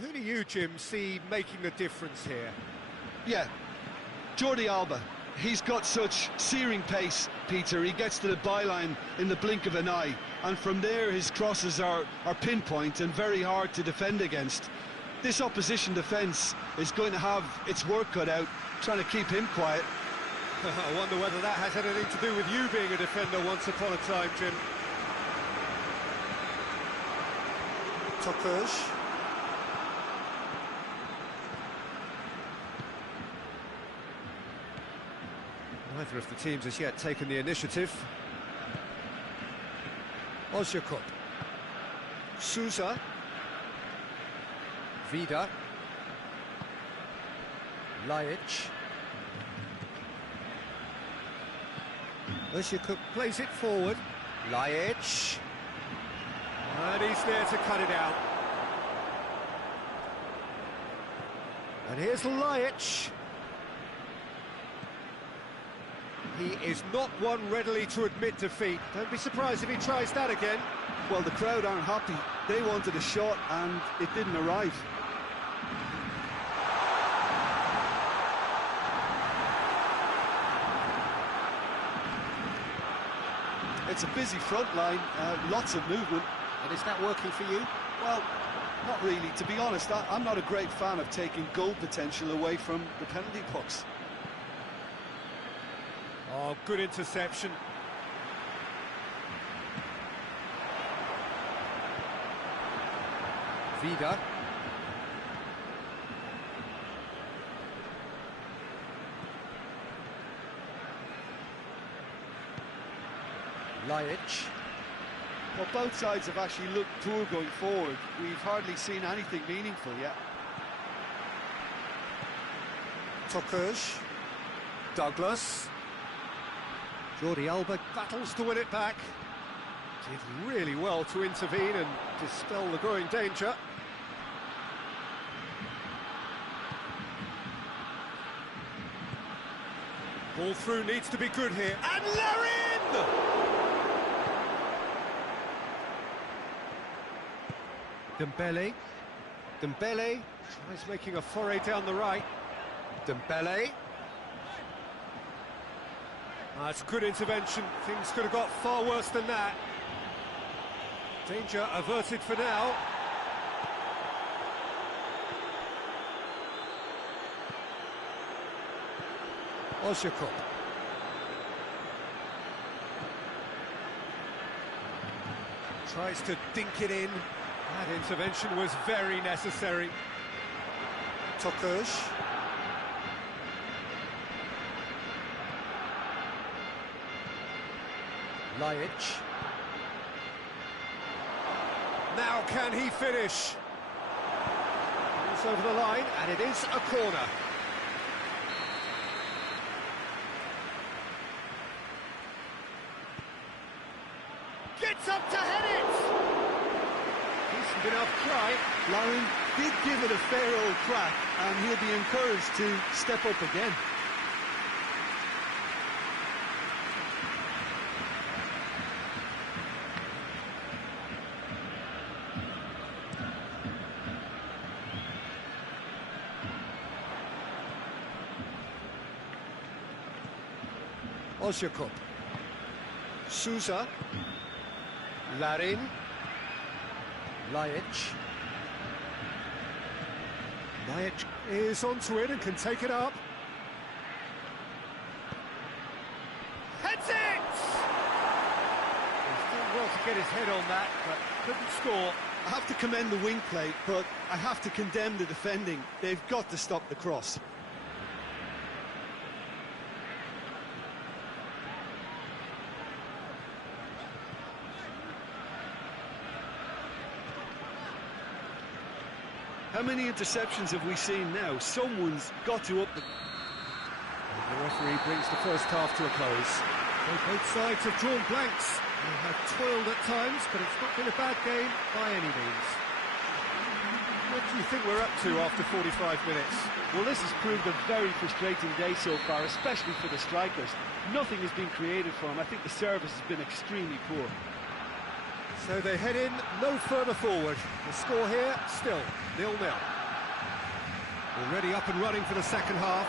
Who do you, Jim, see making the difference here? Yeah, Jordi Alba. He's got such searing pace, Peter. He gets to the byline in the blink of an eye, and from there his crosses are pinpoint and very hard to defend against. This opposition defence is going to have its work cut out, trying to keep him quiet. I wonder whether that has anything to do with you being a defender once upon a time, Jim. Tokush. Neither of the teams has yet taken the initiative. Ozyakup. Souza. Vida. Lajic. Ozyakup plays it forward. Lajic. And he's there to cut it out. And here's Lajic. He is not one readily to admit defeat. Don't be surprised if he tries that again. Well, the crowd aren't happy. They wanted a shot and it didn't arrive. It's a busy front line, lots of movement. And is that working for you? Well, not really. To be honest, I'm not a great fan of taking goal potential away from the penalty box. Oh, good interception. Vida. Lajic. Well, both sides have actually looked poor going forward. We've hardly seen anything meaningful yet. Tokush. Douglas. Jordi Alba battles to win it back. Did really well to intervene and dispel the growing danger. Ball through needs to be good here. And Larin! Dembele. Dembele tries making a foray down the right. Dembele. That's good intervention. Things could have got far worse than that. Danger averted for now. Ozyakup. Tries to dink it in. That intervention was very necessary. Tokush. Lajic. Now can he finish? It's over the line, and it is a corner. Gets up to head it! Decent enough try. Larin did give it a fair old crack, and he'll be encouraged to step up again. Ozyakup. Souza. Larin. Lajic. Lajic is onto it and can take it up. Heads it! He's doing well to get his head on that, but couldn't score. I have to commend the wing play, but I have to condemn the defending. They've got to stop the cross. How many interceptions have we seen now? Someone's got to up the... The referee brings the first half to a close. So both sides have drawn blanks. They have toiled at times, but it's not been a bad game by any means. What do you think we're up to after 45 minutes? Well, this has proved a very frustrating day so far, especially for the strikers. Nothing has been created for them. I think the service has been extremely poor. So they head in no further forward. The score here, still 0-0. Already up and running for the second half.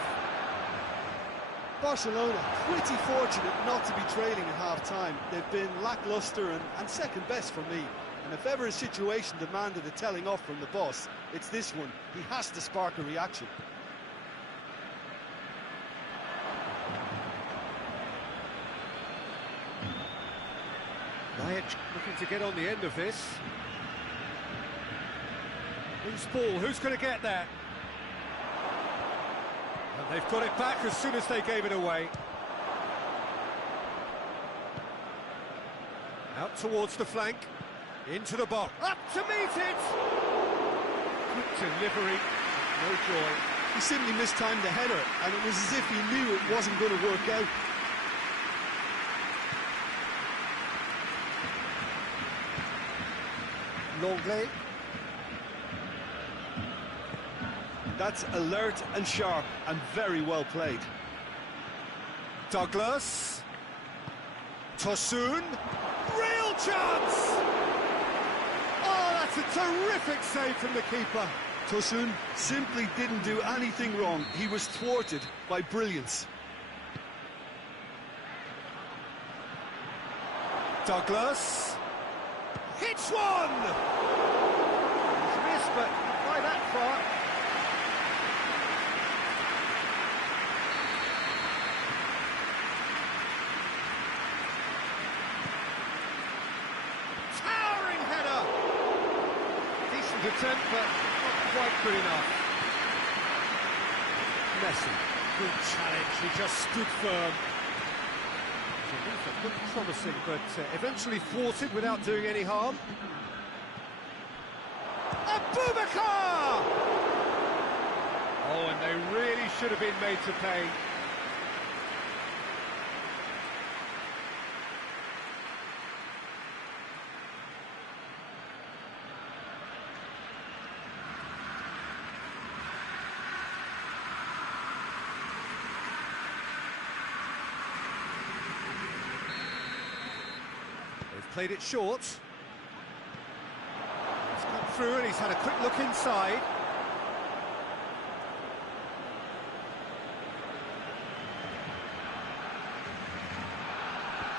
Barcelona, pretty fortunate not to be trailing at half-time. They've been lacklustre and second best for me. And if ever a situation demanded a telling off from the boss, it's this one. He has to spark a reaction. Lajic looking to get on the end of this. Loose ball, who's going to get there? And they've got it back as soon as they gave it away. Out towards the flank, into the box, up to meet it! Quick delivery, no joy. He simply mistimed the header, and it was as if he knew it wasn't going to work out. Longley. That's alert and sharp and very well played. Douglas. Tosun. Real chance! Oh, that's a terrific save from the keeper. Tosun simply didn't do anything wrong. He was thwarted by brilliance. Douglas. Hits one! He's missed, but not by that far. Towering header! Decent attempt, but not quite good enough. Messi, good challenge, he just stood firm. Looked promising, but eventually thwarted without doing any harm. Abubakar! Oh, and they really should have been made to pay. Played it short. He's come through and he's had a quick look inside.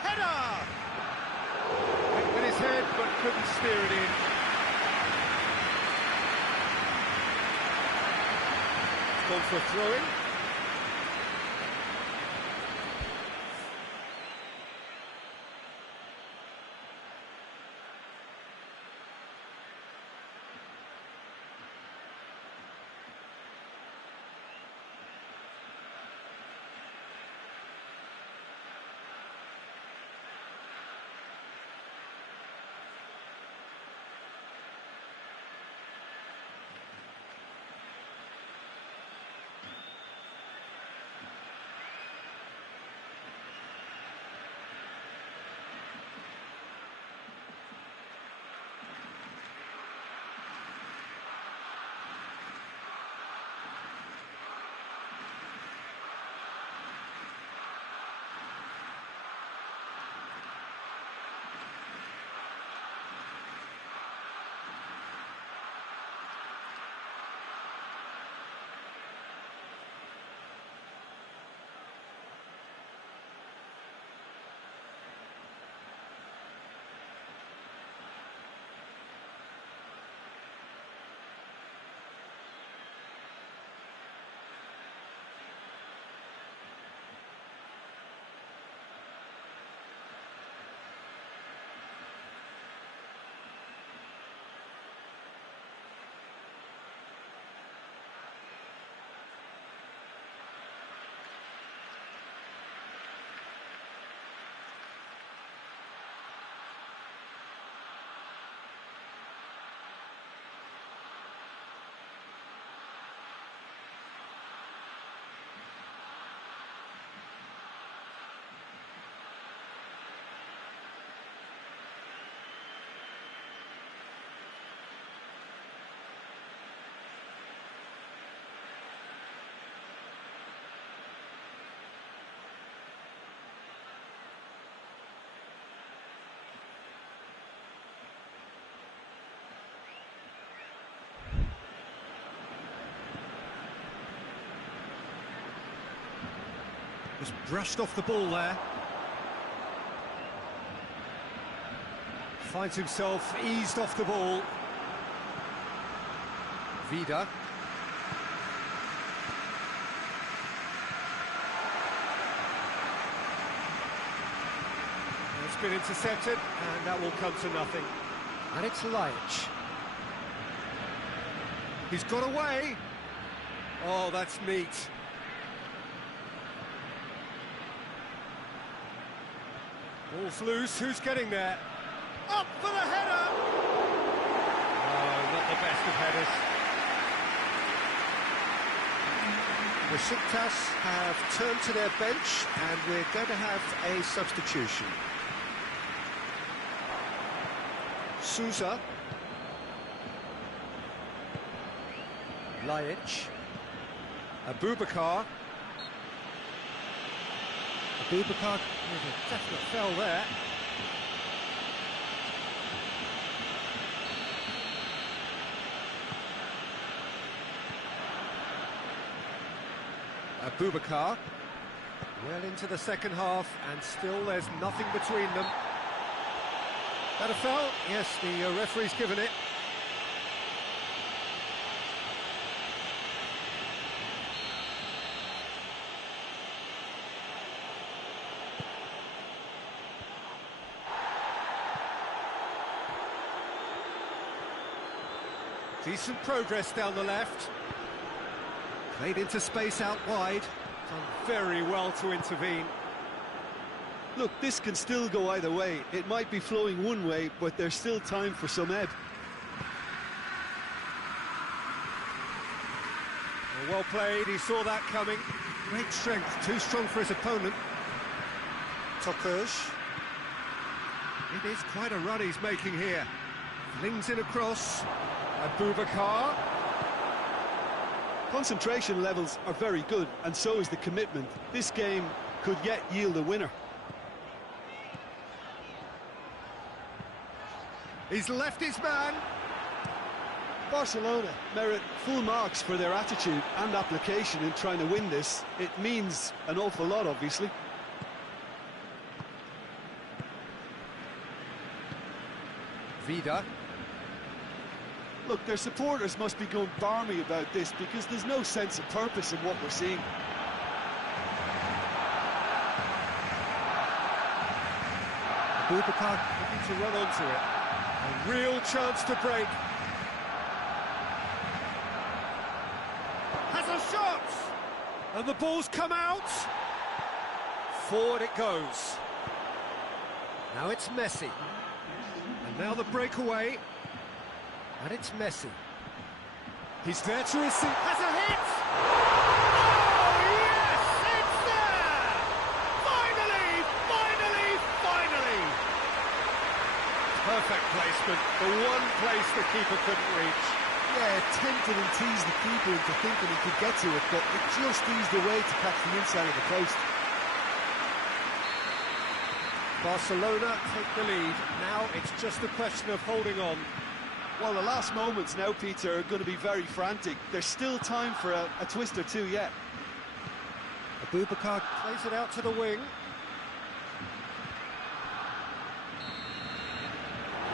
Header! Went with his head but couldn't steer it in. It's gone for a throw-in. Just brushed off the ball there. Finds himself eased off the ball. Vida. It's been intercepted, and that will come to nothing. And it's Laic. He's got away. Oh, that's neat. Ball's loose, who's getting there? Up for the header! Oh, not the best of headers. Besiktas have turned to their bench, and we're going to have a substitution. Sousa. Laic. Abubakar. Abubakar with a definite foul there. Abubakar. Well into the second half, and still there's nothing between them. That a foul? Yes, the referee's given it. Decent progress down the left. Played into space out wide. Done very well to intervene. Look, this can still go either way. It might be flowing one way, but there's still time for some ebb. Well played, he saw that coming. Great strength, too strong for his opponent. Tokers. It is quite a run he's making here. Flings it across. Abubakar. Concentration levels are very good, and so is the commitment. This game could yet yield a winner. He's left his man. Barcelona merit full marks for their attitude and application in trying to win this. It means an awful lot, obviously. Vida. Look, their supporters must be going barmy about this because there's no sense of purpose in what we're seeing. Abubakar looking to run onto it. A real chance to break. Has a shot! And the ball's come out. Forward it goes. Now it's Messi. And now the breakaway. And it's Messi. He's there to receive. Has a hit! Oh, yes! It's there! Finally! Finally! Finally! Perfect placement. The one place the keeper couldn't reach. Yeah, tempted and teased the keeper into thinking he could get to it, but it just eased away to catch the inside of the post. Barcelona take the lead. Now it's just a question of holding on. Well, the last moments now, Peter, are going to be very frantic. There's still time for a twist or two yet. Abubakar plays it out to the wing.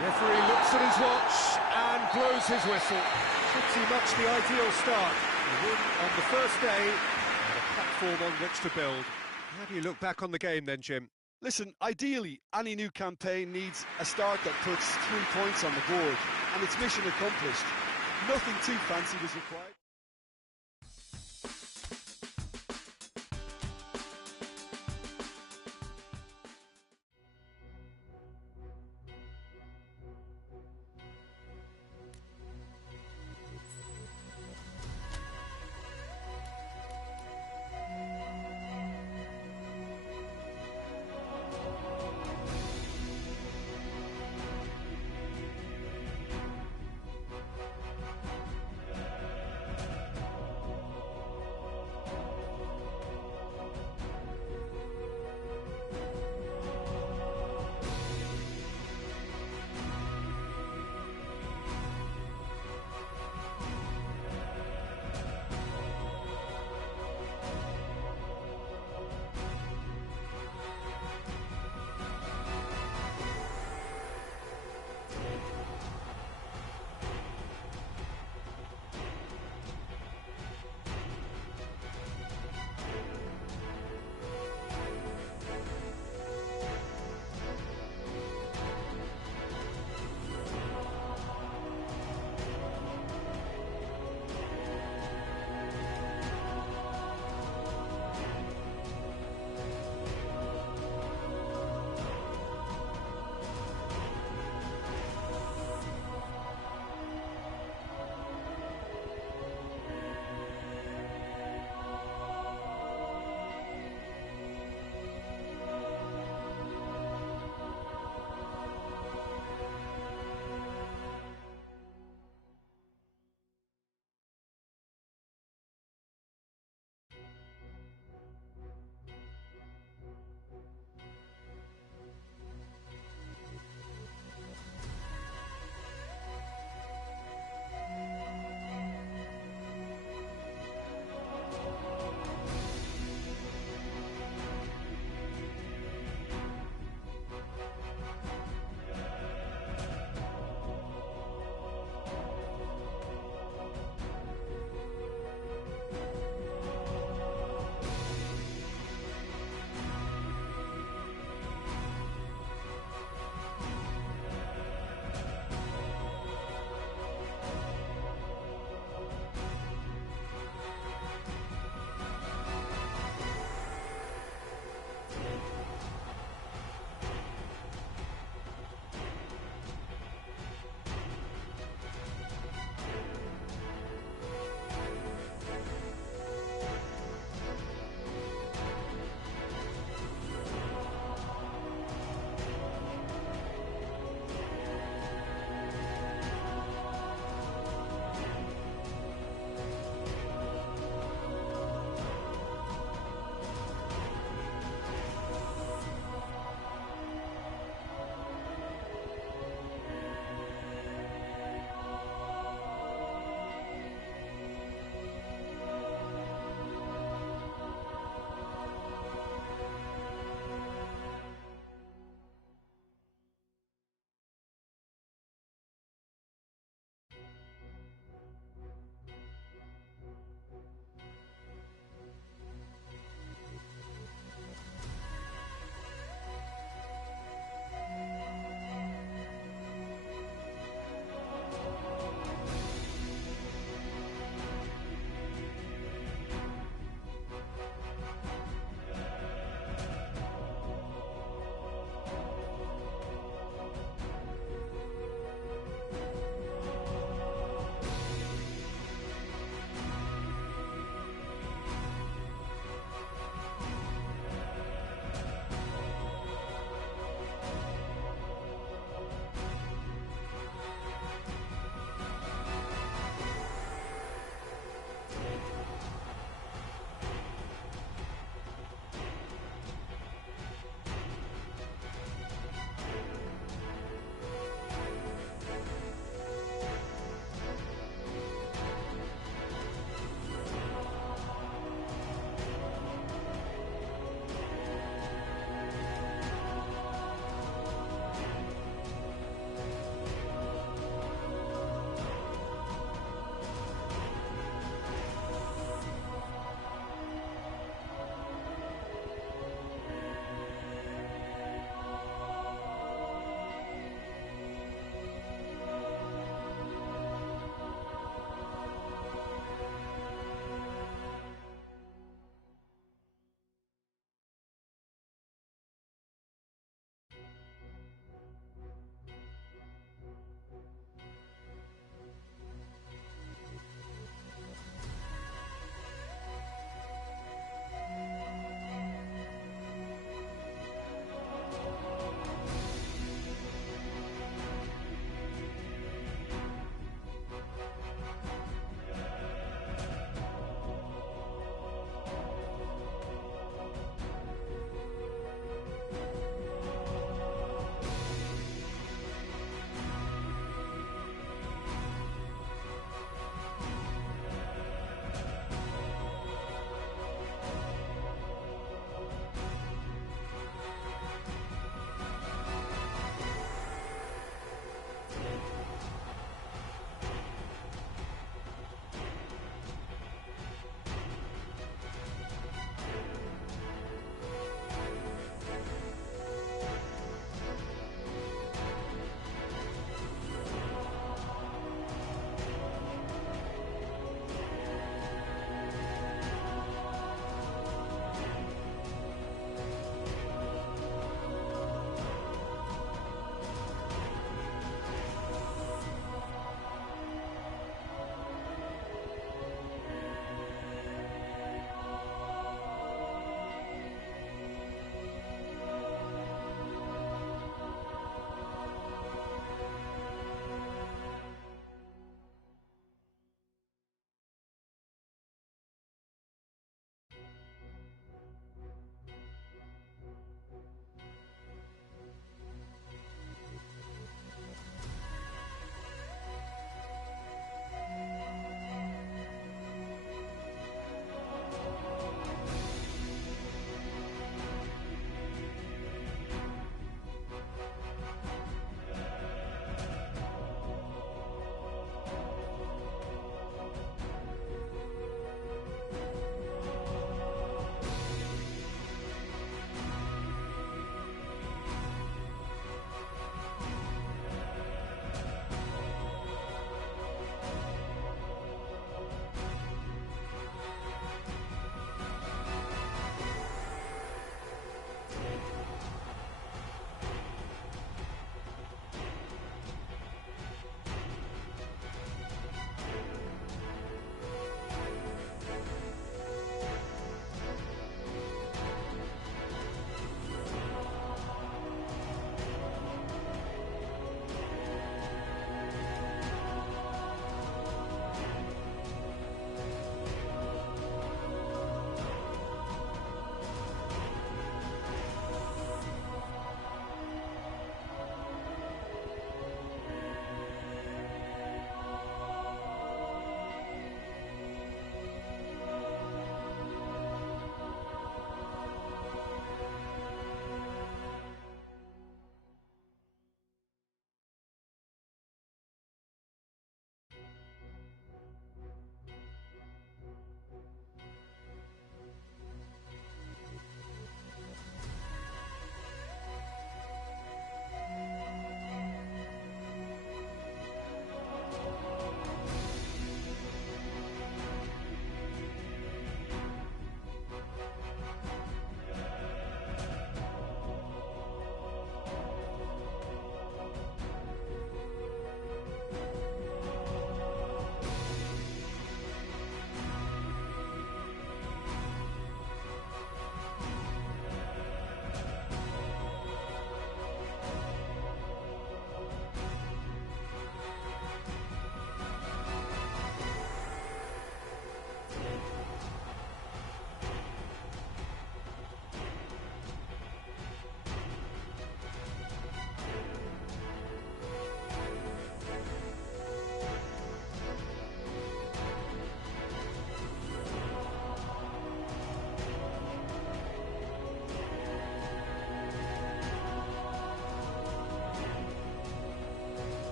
Referee looks at his watch and blows his whistle. Pretty much the ideal start. A win on the first day and a platform on which to build. How do you look back on the game then, Jim? Listen, ideally, any new campaign needs a start that puts 3 points on the board, and it's mission accomplished. Nothing too fancy was required.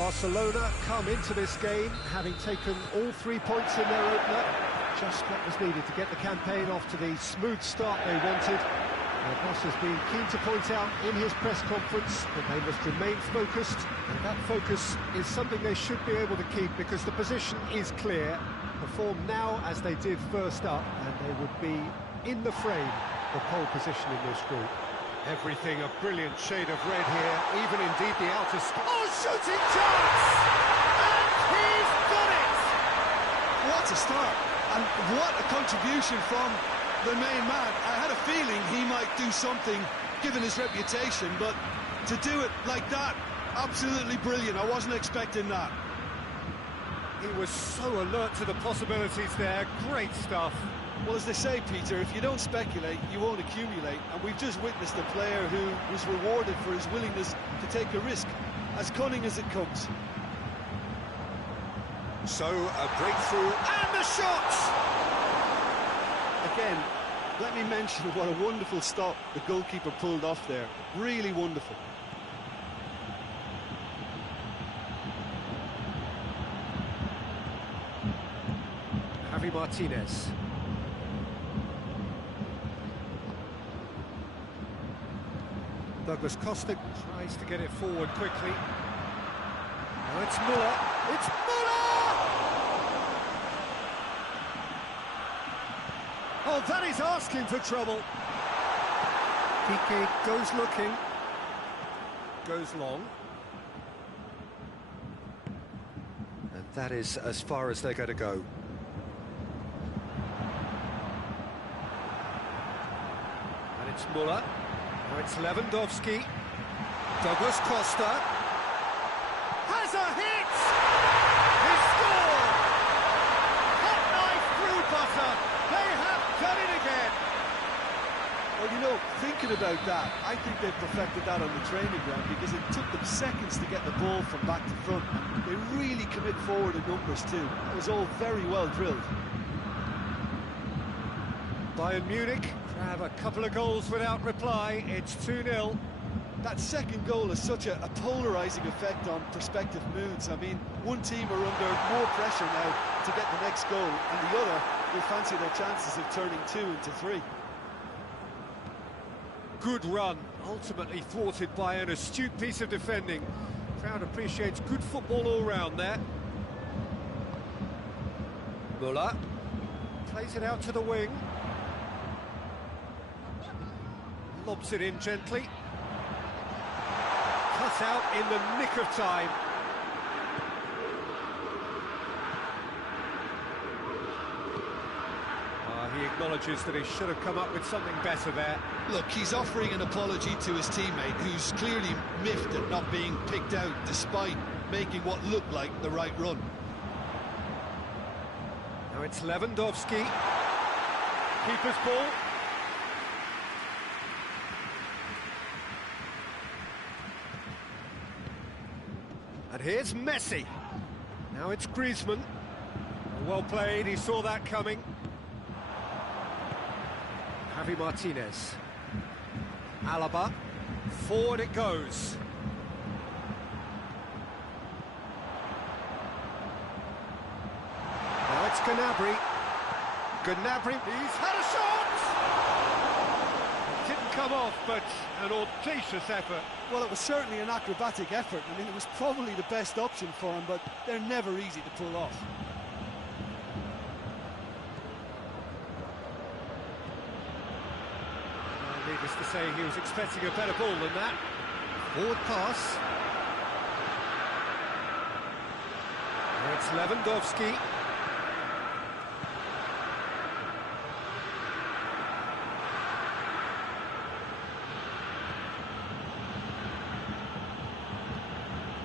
Barcelona come into this game having taken all 3 points in their opener. Just what was needed to get the campaign off to the smooth start they wanted. Their boss has been keen to point out in his press conference that they must remain focused, and that focus is something they should be able to keep because the position is clear. Perform now as they did first up, and they would be in the frame for pole position in this group. Everything a brilliant shade of red here, even indeed the outer... Oh, shooting chance! And he's done it! What a start, and what a contribution from the main man. I had a feeling he might do something, given his reputation, but to do it like that, absolutely brilliant. I wasn't expecting that. He was so alert to the possibilities there. Great stuff. Well, as they say, Peter, if you don't speculate, you won't accumulate. And we've just witnessed a player who was rewarded for his willingness to take a risk, as cunning as it comes. So, a breakthrough, and the shot! Again, let me mention what a wonderful stop the goalkeeper pulled off there. Really wonderful. Javi Martinez. Douglas Costa tries to get it forward quickly. Now it's Muller. It's Muller! Oh, that is asking for trouble. Piqué goes looking. Goes long. And that is as far as they're going to go. And it's Muller. Now it's Lewandowski. Douglas Costa has a hit! He scored! Hot knife through butter. They have done it again. Well, you know, thinking about that, I think they've perfected that on the training ground because it took them seconds to get the ball from back to front. They really commit forward in numbers too. It was all very well drilled. Bayern Munich have a couple of goals without reply. It's 2-0. That second goal has such a polarising effect on prospective moods. I mean, one team are under more pressure now to get the next goal, and the other will fancy their chances of turning 2 into 3. Good run, ultimately thwarted by an astute piece of defending. Crowd appreciates good football all round there. Muller plays it out to the wing. Lobs it in gently. Cut out in the nick of time. He acknowledges that he should have come up with something better there. Look, he's offering an apology to his teammate, who's clearly miffed at not being picked out despite making what looked like the right run. Now it's Lewandowski. Keeper's ball. And here's Messi. Now it's Griezmann. Well played, he saw that coming. Javi Martinez. Alaba. Forward it goes. Now it's Gnabry. Gnabry, he's had a shot! It didn't come off, but an audacious effort. Well, it was certainly an acrobatic effort. I mean, it was probably the best option for him, but they're never easy to pull off. Needless to say, he was expecting a better ball than that. Forward pass. Now it's Lewandowski.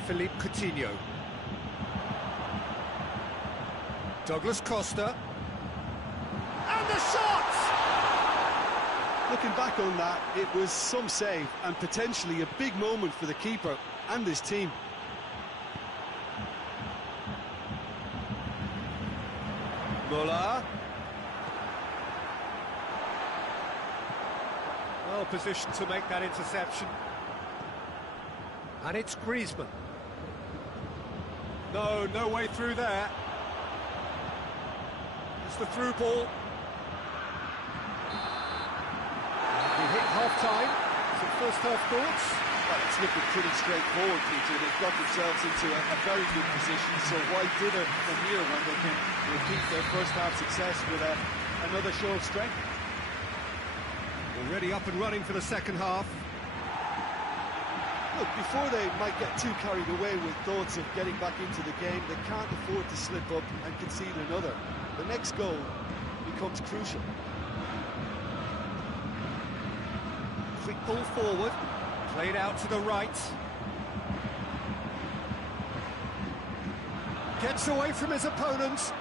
Philippe Coutinho. Douglas Costa. And the shot! Looking back on that, it was some save and potentially a big moment for the keeper and his team. Muller. Well positioned to make that interception. And it's Griezmann. No, no way through there. It's the through ball. We hit half-time. Some first-half thoughts? Well, it's looking pretty straightforward, Peter. They've got themselves into a very good position, so why dither from here when they can repeat their first-half success with another show of strength? Already up and running for the second half. Look, before they might get too carried away with thoughts of getting back into the game, they can't afford to slip up and concede another. The next goal becomes crucial. Quick ball forward, played out to the right. Gets away from his opponents.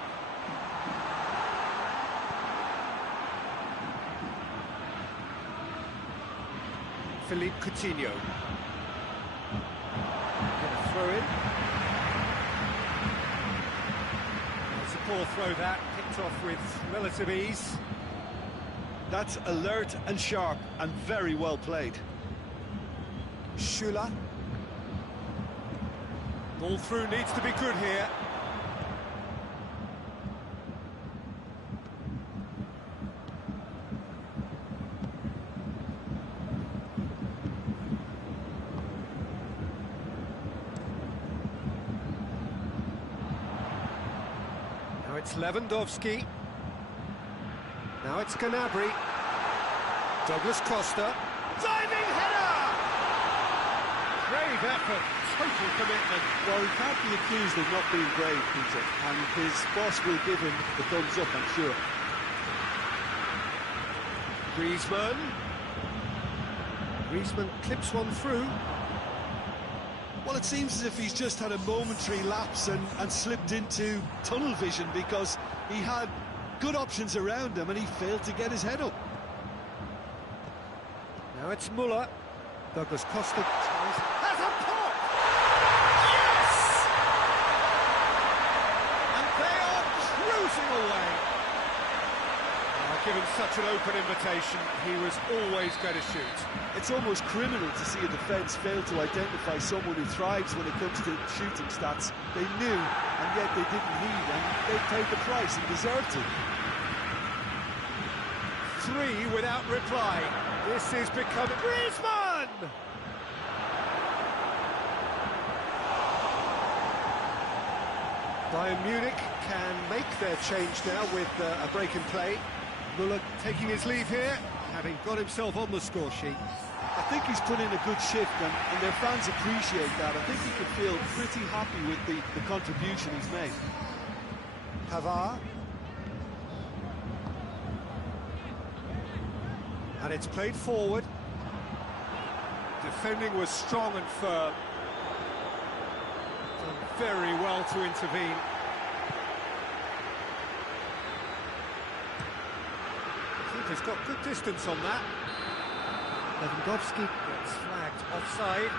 Philippe Coutinho. Gonna throw in. It's a poor throw that, picked off with relative ease. That's alert and sharp and very well played. Schüller. Ball through needs to be good here. Now it's Lewandowski. Now it's Gnabry. Douglas Costa. Diving header! Brave effort, total commitment. Well, he can't be accused of not being brave, Peter, and his boss will give him the thumbs up, I'm sure. Griezmann. Griezmann clips one through. Well, it seems as if he's just had a momentary lapse and slipped into tunnel vision because he had good options around him and he failed to get his head up. Now it's Muller. Douglas Costa has a pop! Yes! And they are cruising away. Given such an open invitation, he was always going to shoot. It's almost criminal to see a defence fail to identify someone who thrives when it comes to shooting stats. They knew, and yet they didn't heed, and they paid the price and deserved to. 3 without reply. This is becoming... Griezmann! Bayern Munich can make their change now with a break in play. Muller taking his leave here, having got himself on the score sheet. I think he's put in a good shift, and their fans appreciate that. I think he can feel pretty happy with the contribution he's made. Pavard. And it's played forward. Defending was strong and firm. Done very well to intervene. Keeper's got good distance on that. Lewandowski gets flagged offside.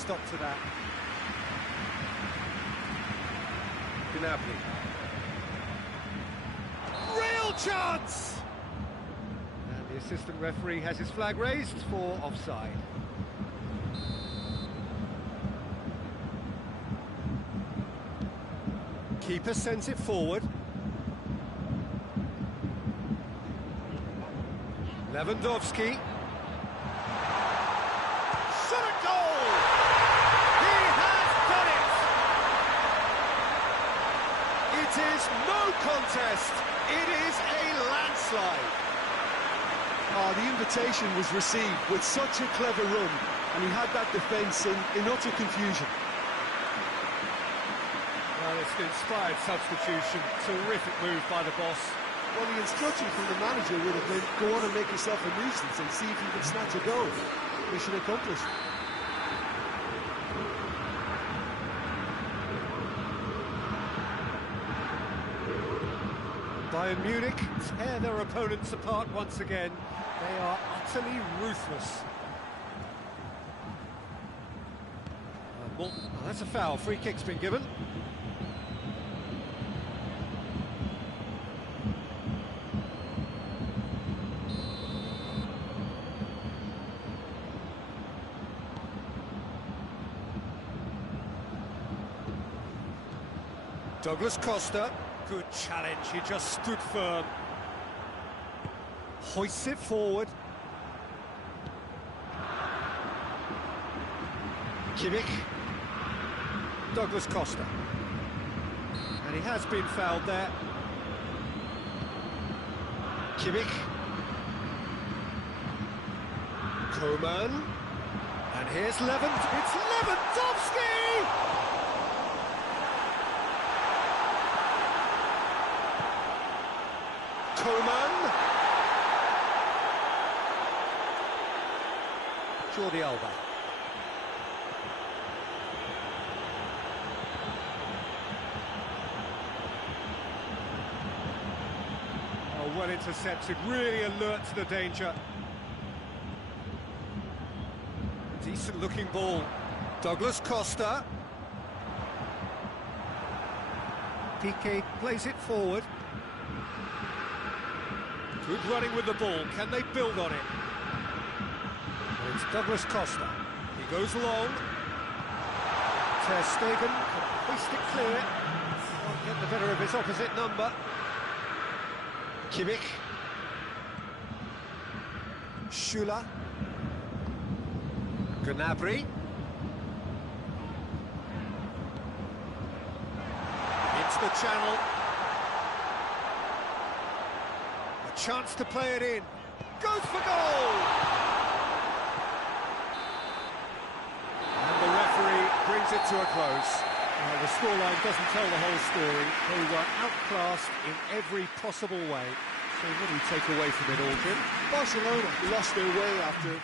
stop to that. Gnabry. Real chance! And the assistant referee has his flag raised for offside. Keeper sends it forward. Lewandowski. Shot a goal! He has done it! It is no contest. It is a landslide. Oh, the invitation was received with such a clever run, and he had that defence in utter confusion. Well, it's an inspired substitution. Terrific move by the boss. Well, the instruction from the manager would have been, go on and make yourself a nuisance and see if you can snatch a goal. Mission accomplished. Bayern Munich tear their opponents apart once again. They are utterly ruthless. Well, that's a foul. Free kick's been given. Douglas Costa, good challenge, he just stood firm. Hoists it forward. Kimmich. Douglas Costa. And he has been fouled there. Kimmich. Coman. And here's it's Lewandowski! Coman. Jordi Alba. Oh, well intercepted, really alert to the danger. Decent looking ball. Douglas Costa. Piqué plays it forward. Good running with the ball. Can they build on it? And it's Douglas Costa. He goes long. Ter Stegen can hoist it clear. Can't get the better of his opposite number. Kimmich. Schüller. Gnabry. Into the channel. A chance to play it in. Goes for goal! And the referee brings it to a close. The scoreline doesn't tell the whole story. They were outclassed in every possible way. So what do you take away from it all, Jim? Barcelona lost their way after...